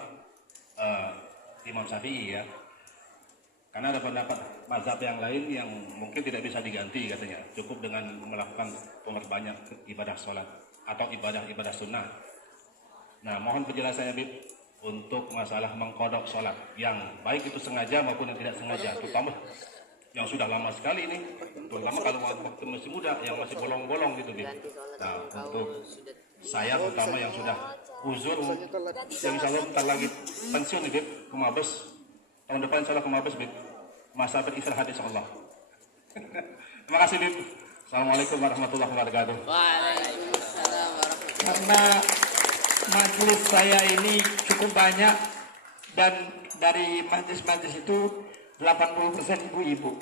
Imam Syafi'i ya. Karena ada pendapat mazhab yang lain yang mungkin tidak bisa diganti katanya. Cukup dengan melakukan memperbanyak ibadah sholat atau ibadah sunnah. Nah, mohon penjelasannya, Bib, untuk masalah mengkodok sholat yang baik itu sengaja maupun yang tidak sengaja, terutama yang sudah lama sekali ini, terutama kalau waktu masih muda, yang masih bolong-bolong gitu, Bib. Nah, untuk saya terutama yang sudah uzur, yang insya Allah bentar lagi pensiun nih, Bib, ke Mabes. Tahun depan insya Allah ke Mabes, Bib. Masa beristirahat insya Allah. Terima kasih, Bib. Assalamualaikum warahmatullahi wabarakatuh. Waalaikumsalam warahmatullahi wabarakatuh. Karena majelis saya ini cukup banyak dan dari majelis-majelis itu 80% ibu-ibu.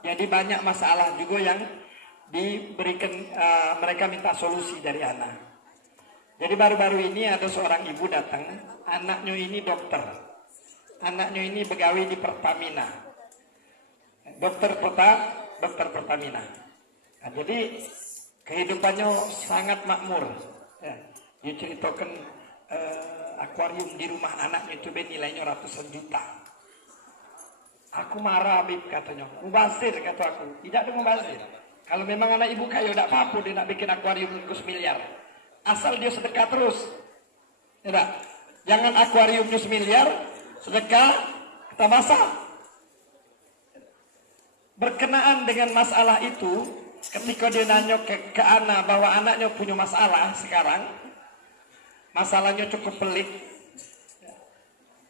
Jadi banyak masalah juga yang diberikan, mereka minta solusi dari anak. Jadi baru-baru ini ada seorang ibu datang, anaknya ini dokter. Anaknya ini pegawai di Pertamina. Dokter Pertamina. Nah, jadi kehidupannya sangat makmur. Ya, dia ceritakan akuarium di rumah anaknya itu nilainya ratusan juta. Aku marah, Bib, katanya. Mubazir, kata aku. Tidak ada mubazir. Kalau memang anak ibu kaya, tidak apa-apa dia nak bikin akuarium 100 miliar. Asal dia sedekah terus. Tidak. Jangan akuariumnya 1 miliar, sedekah, kita masak. Berkenaan dengan masalah itu, ketika dia nanya ke anak bahwa anaknya punya masalah sekarang, masalahnya cukup pelik.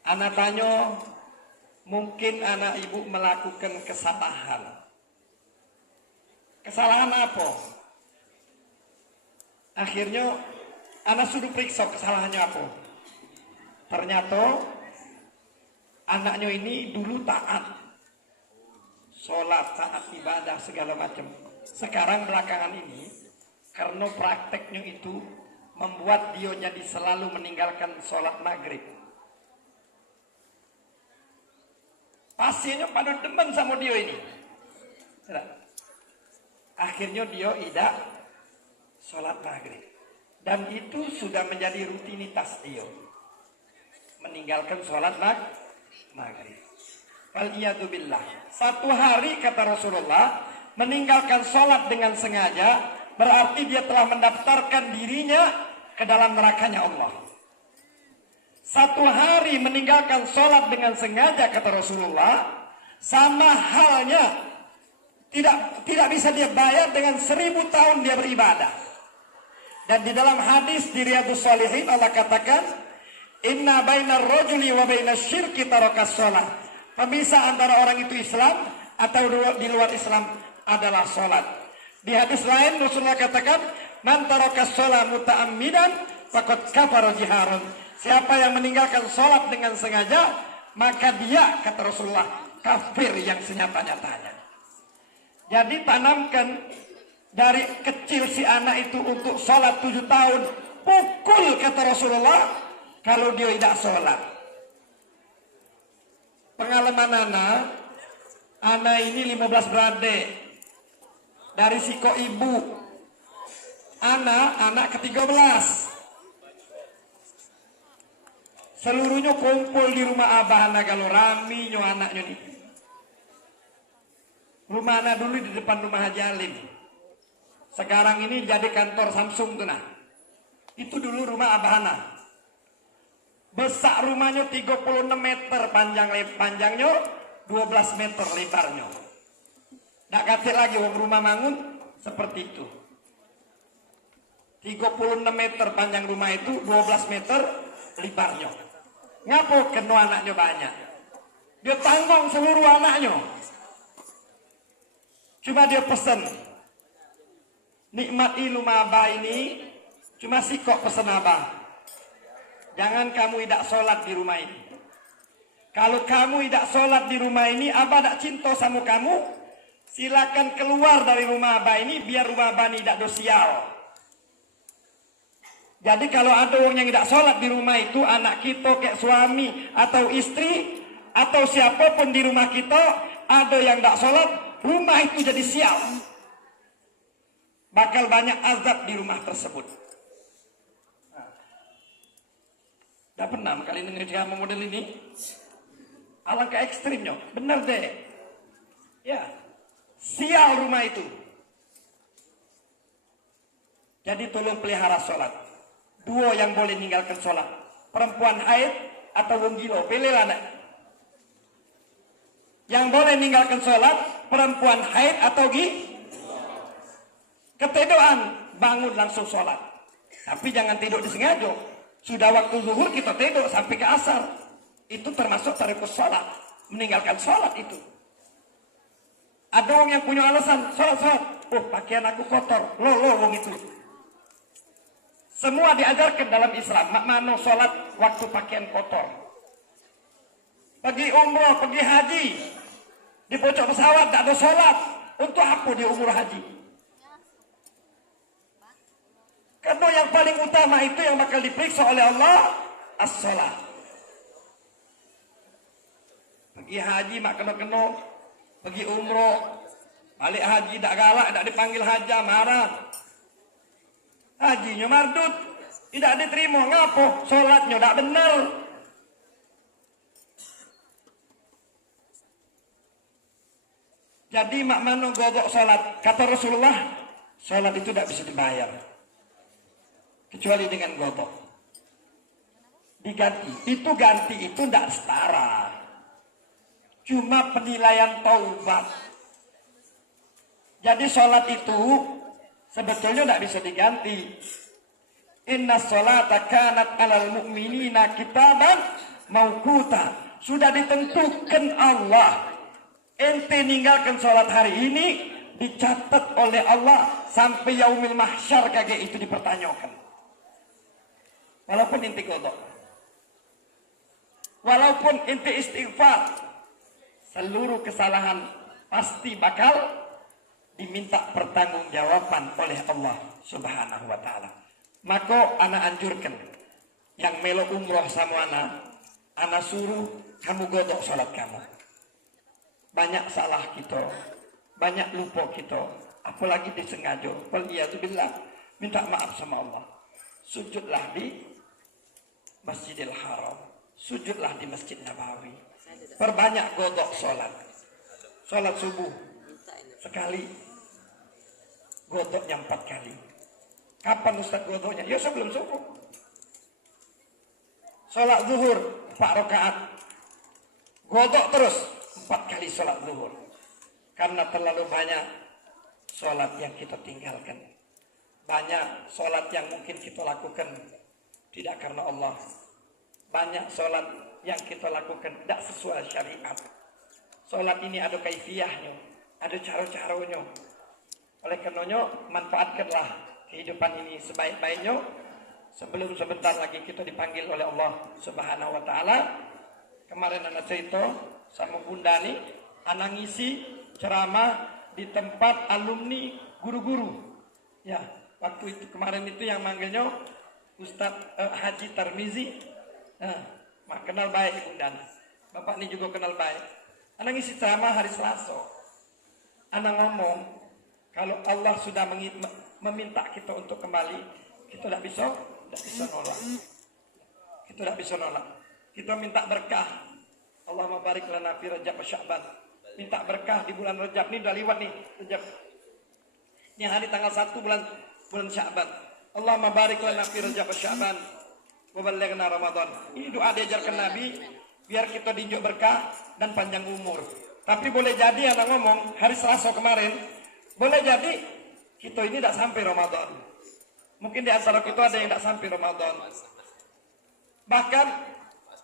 Anak tanya, mungkin anak ibu melakukan kesalahan. Kesalahan apa? Akhirnya anak suruh periksa kesalahannya apa. Ternyata anaknya ini dulu taat. Sholat, taat ibadah segala macam. Sekarang belakangan ini karena prakteknya itu membuat dia jadi selalu meninggalkan sholat maghrib. Pasiennya pada demen sama dia ini. Akhirnya dia tidak sholat maghrib. Dan itu sudah menjadi rutinitas dia. Meninggalkan sholat maghrib. Waliyadzubillah. Satu hari kata Rasulullah, meninggalkan sholat dengan sengaja, berarti dia telah mendaftarkan dirinya ke dalam nerakanya Allah. Satu hari meninggalkan sholat dengan sengaja kata Rasulullah, sama halnya tidak bisa dia bayar dengan 1000 tahun dia beribadah. Dan di dalam hadis di Riyadhus Shalihin Allah katakan, inna bainar rajuli wa bainas syirki tarakas sholat. Pemisah antara orang itu Islam atau di luar Islam adalah sholat. Di hadis lain Rasulullah katakan, Man taraka shalah muta'ammidan faqad kafara jiharan. Siapa yang meninggalkan sholat dengan sengaja, maka dia, kata Rasulullah, kafir yang senyata-nyatanya. Jadi tanamkan dari kecil si anak itu untuk sholat 7 tahun. Pukul, kata Rasulullah, kalau dia tidak sholat. Pengalaman anak ini 15 beradik. Dari siko ibu. Anak ke-13. Seluruhnya kumpul di rumah abah anak kalau rami nyo anaknya nih. Rumah anak dulu di depan rumah Haji Alim. Sekarang ini jadi kantor Samsung tuh nah. Itu dulu rumah abah anak. Besar rumahnya 36 meter panjangnya 12 meter lebarnya. Nggak kacau lagi rumah mangun seperti itu. 36 meter panjang rumah itu, 12 meter lebarnya. Ngapo kena anaknya banyak? Dia tanggung seluruh anaknya. Cuma dia pesan, nikmati rumah abah ini, cuma sikok pesan abah. Jangan kamu tidak sholat di rumah ini. Kalau kamu tidak sholat di rumah ini, abah tidak cinta sama kamu, silakan keluar dari rumah abah ini, biar rumah abah ini tidak dosial. Jadi kalau ada orang yang tidak sholat di rumah itu, anak kita kayak suami atau istri atau siapapun di rumah kita, ada yang tidak sholat, rumah itu jadi sial. Bakal banyak azab di rumah tersebut. Tidak pernah kali ini dengan model ini. Alangkah ekstrimnya, benar deh. Ya, sial rumah itu. Jadi tolong pelihara sholat. Dua yang boleh meninggalkan sholat, perempuan haid atau wong gila, pilihlah anak. Yang boleh meninggalkan sholat, perempuan haid atau ketiduran, bangun langsung sholat. Tapi jangan tidur disengaja. Sudah waktu zuhur kita tidur sampai ke asar, itu termasuk tarikus sholat, meninggalkan sholat itu. Ada orang yang punya alasan sholat, oh pakaian aku kotor, wong itu. Semua diajarkan dalam Islam. Makna sholat waktu pakaian kotor. Pergi umroh, pergi haji. Di pojok pesawat tidak ada sholat. Untuk apa di umroh haji? Karena yang paling utama itu yang bakal diperiksa oleh Allah, as-sholat. Pergi haji mak kena-kena. Pergi umroh. Balik haji tidak galak, tidak dipanggil haja, marah. Hajinya mardut, tidak diterima, ngapo? Sholatnya tidak benar. Jadi mak mano godok sholat. Kata Rasulullah, sholat itu tidak bisa dibayar. Kecuali dengan godok. Diganti. Itu ganti itu tidak setara. Cuma penilaian taubat. Jadi sholat itu sebetulnya tidak bisa diganti. Inna sholata kanat alal mu'minina kitaban mauquta. Sudah ditentukan Allah. Ente ninggalkan sholat hari ini, dicatat oleh Allah sampai yaumil mahsyar kagak itu dipertanyakan. Walaupun ente kodok. Walaupun ente istighfar, seluruh kesalahan pasti bakal diminta pertanggungjawaban oleh Allah Subhanahu wa taala. Maka anak anjurkan yang melo umroh sama anak suruh kamu godok sholat kamu. Banyak salah kita, banyak lupa kita, apalagi disengaja. Waliyadzubillah, minta maaf sama Allah. Sujudlah di Masjidil Haram, sujudlah di Masjid Nabawi. Perbanyak godok sholat. Sholat subuh sekali, godoknya 4 kali. Kapan Ustaz godoknya? Ya sebelum subuh. Sholat zuhur 4 rakaat. Godok terus 4 kali sholat zuhur. Karena terlalu banyak sholat yang kita tinggalkan. Banyak sholat yang mungkin kita lakukan tidak karena Allah. Banyak sholat yang kita lakukan tidak sesuai syariat. Sholat ini ada kaifiyahnya, ada cara-caranya. Oleh karenanya manfaatkanlah kehidupan ini sebaik-baiknya sebelum sebentar lagi kita dipanggil oleh Allah Subhanahu wa taala. Kemarin anak cerita sama Bunda nih, anak ngisi ceramah di tempat alumni guru-guru. Ya, waktu itu kemarin itu yang manggilnya Ustadz Haji Tarmizi. Mak kenal baik Bunda. Bapak ini juga kenal baik. Anak ngisi ceramah hari Selasa. Anak ngomong, kalau Allah sudah meminta kita untuk kembali, kita tidak bisa nolak. Kita tidak bisa nolak. Kita minta berkah. Allahumma barik lana fi Rajab wa Sya'ban. Minta berkah di bulan Rajab ini udah lewat nih, Rajab. Ini hari tanggal 1 bulan Sya'ban. Allahumma barik lana fi Rajab wa Sya'ban wa ballighna Ramadan. Ini doa diajarkan Nabi biar kita diunjuk berkah dan panjang umur. Tapi boleh jadi anak ngomong hari Selasa kemarin, boleh jadi kita ini tidak sampai Ramadan. Mungkin di antara kita ada yang tidak sampai Ramadan. Bahkan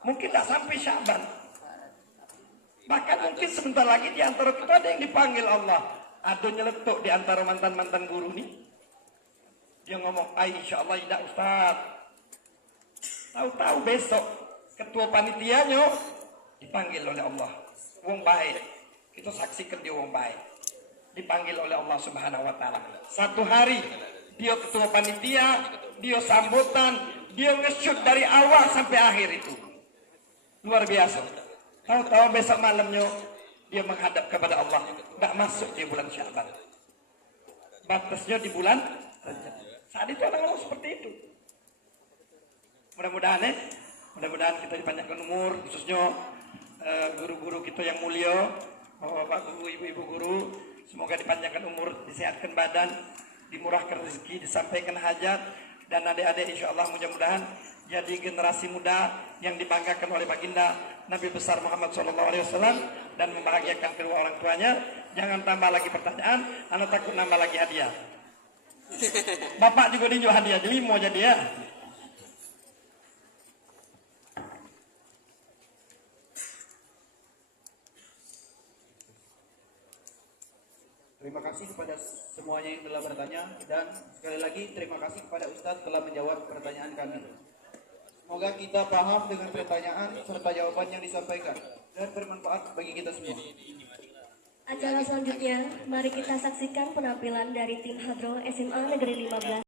mungkin tidak sampai Sya'ban. Bahkan mungkin sebentar lagi di antara kita ada yang dipanggil Allah. Ada nyeletuk di antara mantan-mantan guru nih. Dia ngomong, insya Allah tidak Ustaz. Tahu-tahu besok ketua panitianya dipanggil oleh Allah. Wong baik. Kita saksikan dia wong baik. Dipanggil oleh Allah Subhanahu wa taala. Satu hari dia ketua panitia, dia sambutan, dia nge-shoot dari awal sampai akhir itu. Luar biasa. Tahu-tahu besok malamnya dia menghadap kepada Allah. Tidak masuk di bulan Sya'ban. Batasnya di bulan Rajab. Saat itu orang ngomong seperti itu. Mudah-mudahan kita dipanjangkan umur, khususnya guru-guru kita yang mulia, bapak guru, ibu-ibu guru, semoga dipanjangkan umur, disehatkan badan, dimurahkan rezeki, disampaikan hajat, dan adik-adik insya Allah mudah-mudahan jadi generasi muda yang dibanggakan oleh baginda Nabi besar Muhammad SAW dan membahagiakan kedua orang tuanya. Jangan tambah lagi pertanyaan, anak takut nambah lagi hadiah. Bapak juga ninjo hadiah, jadi mau jadi ya. Terima kasih kepada semuanya yang telah bertanya, dan sekali lagi terima kasih kepada Ustadz telah menjawab pertanyaan kami. Semoga kita paham dengan pertanyaan serta jawaban yang disampaikan dan bermanfaat bagi kita semua. Acara selanjutnya, mari kita saksikan penampilan dari tim Hadro SMA Negeri 15.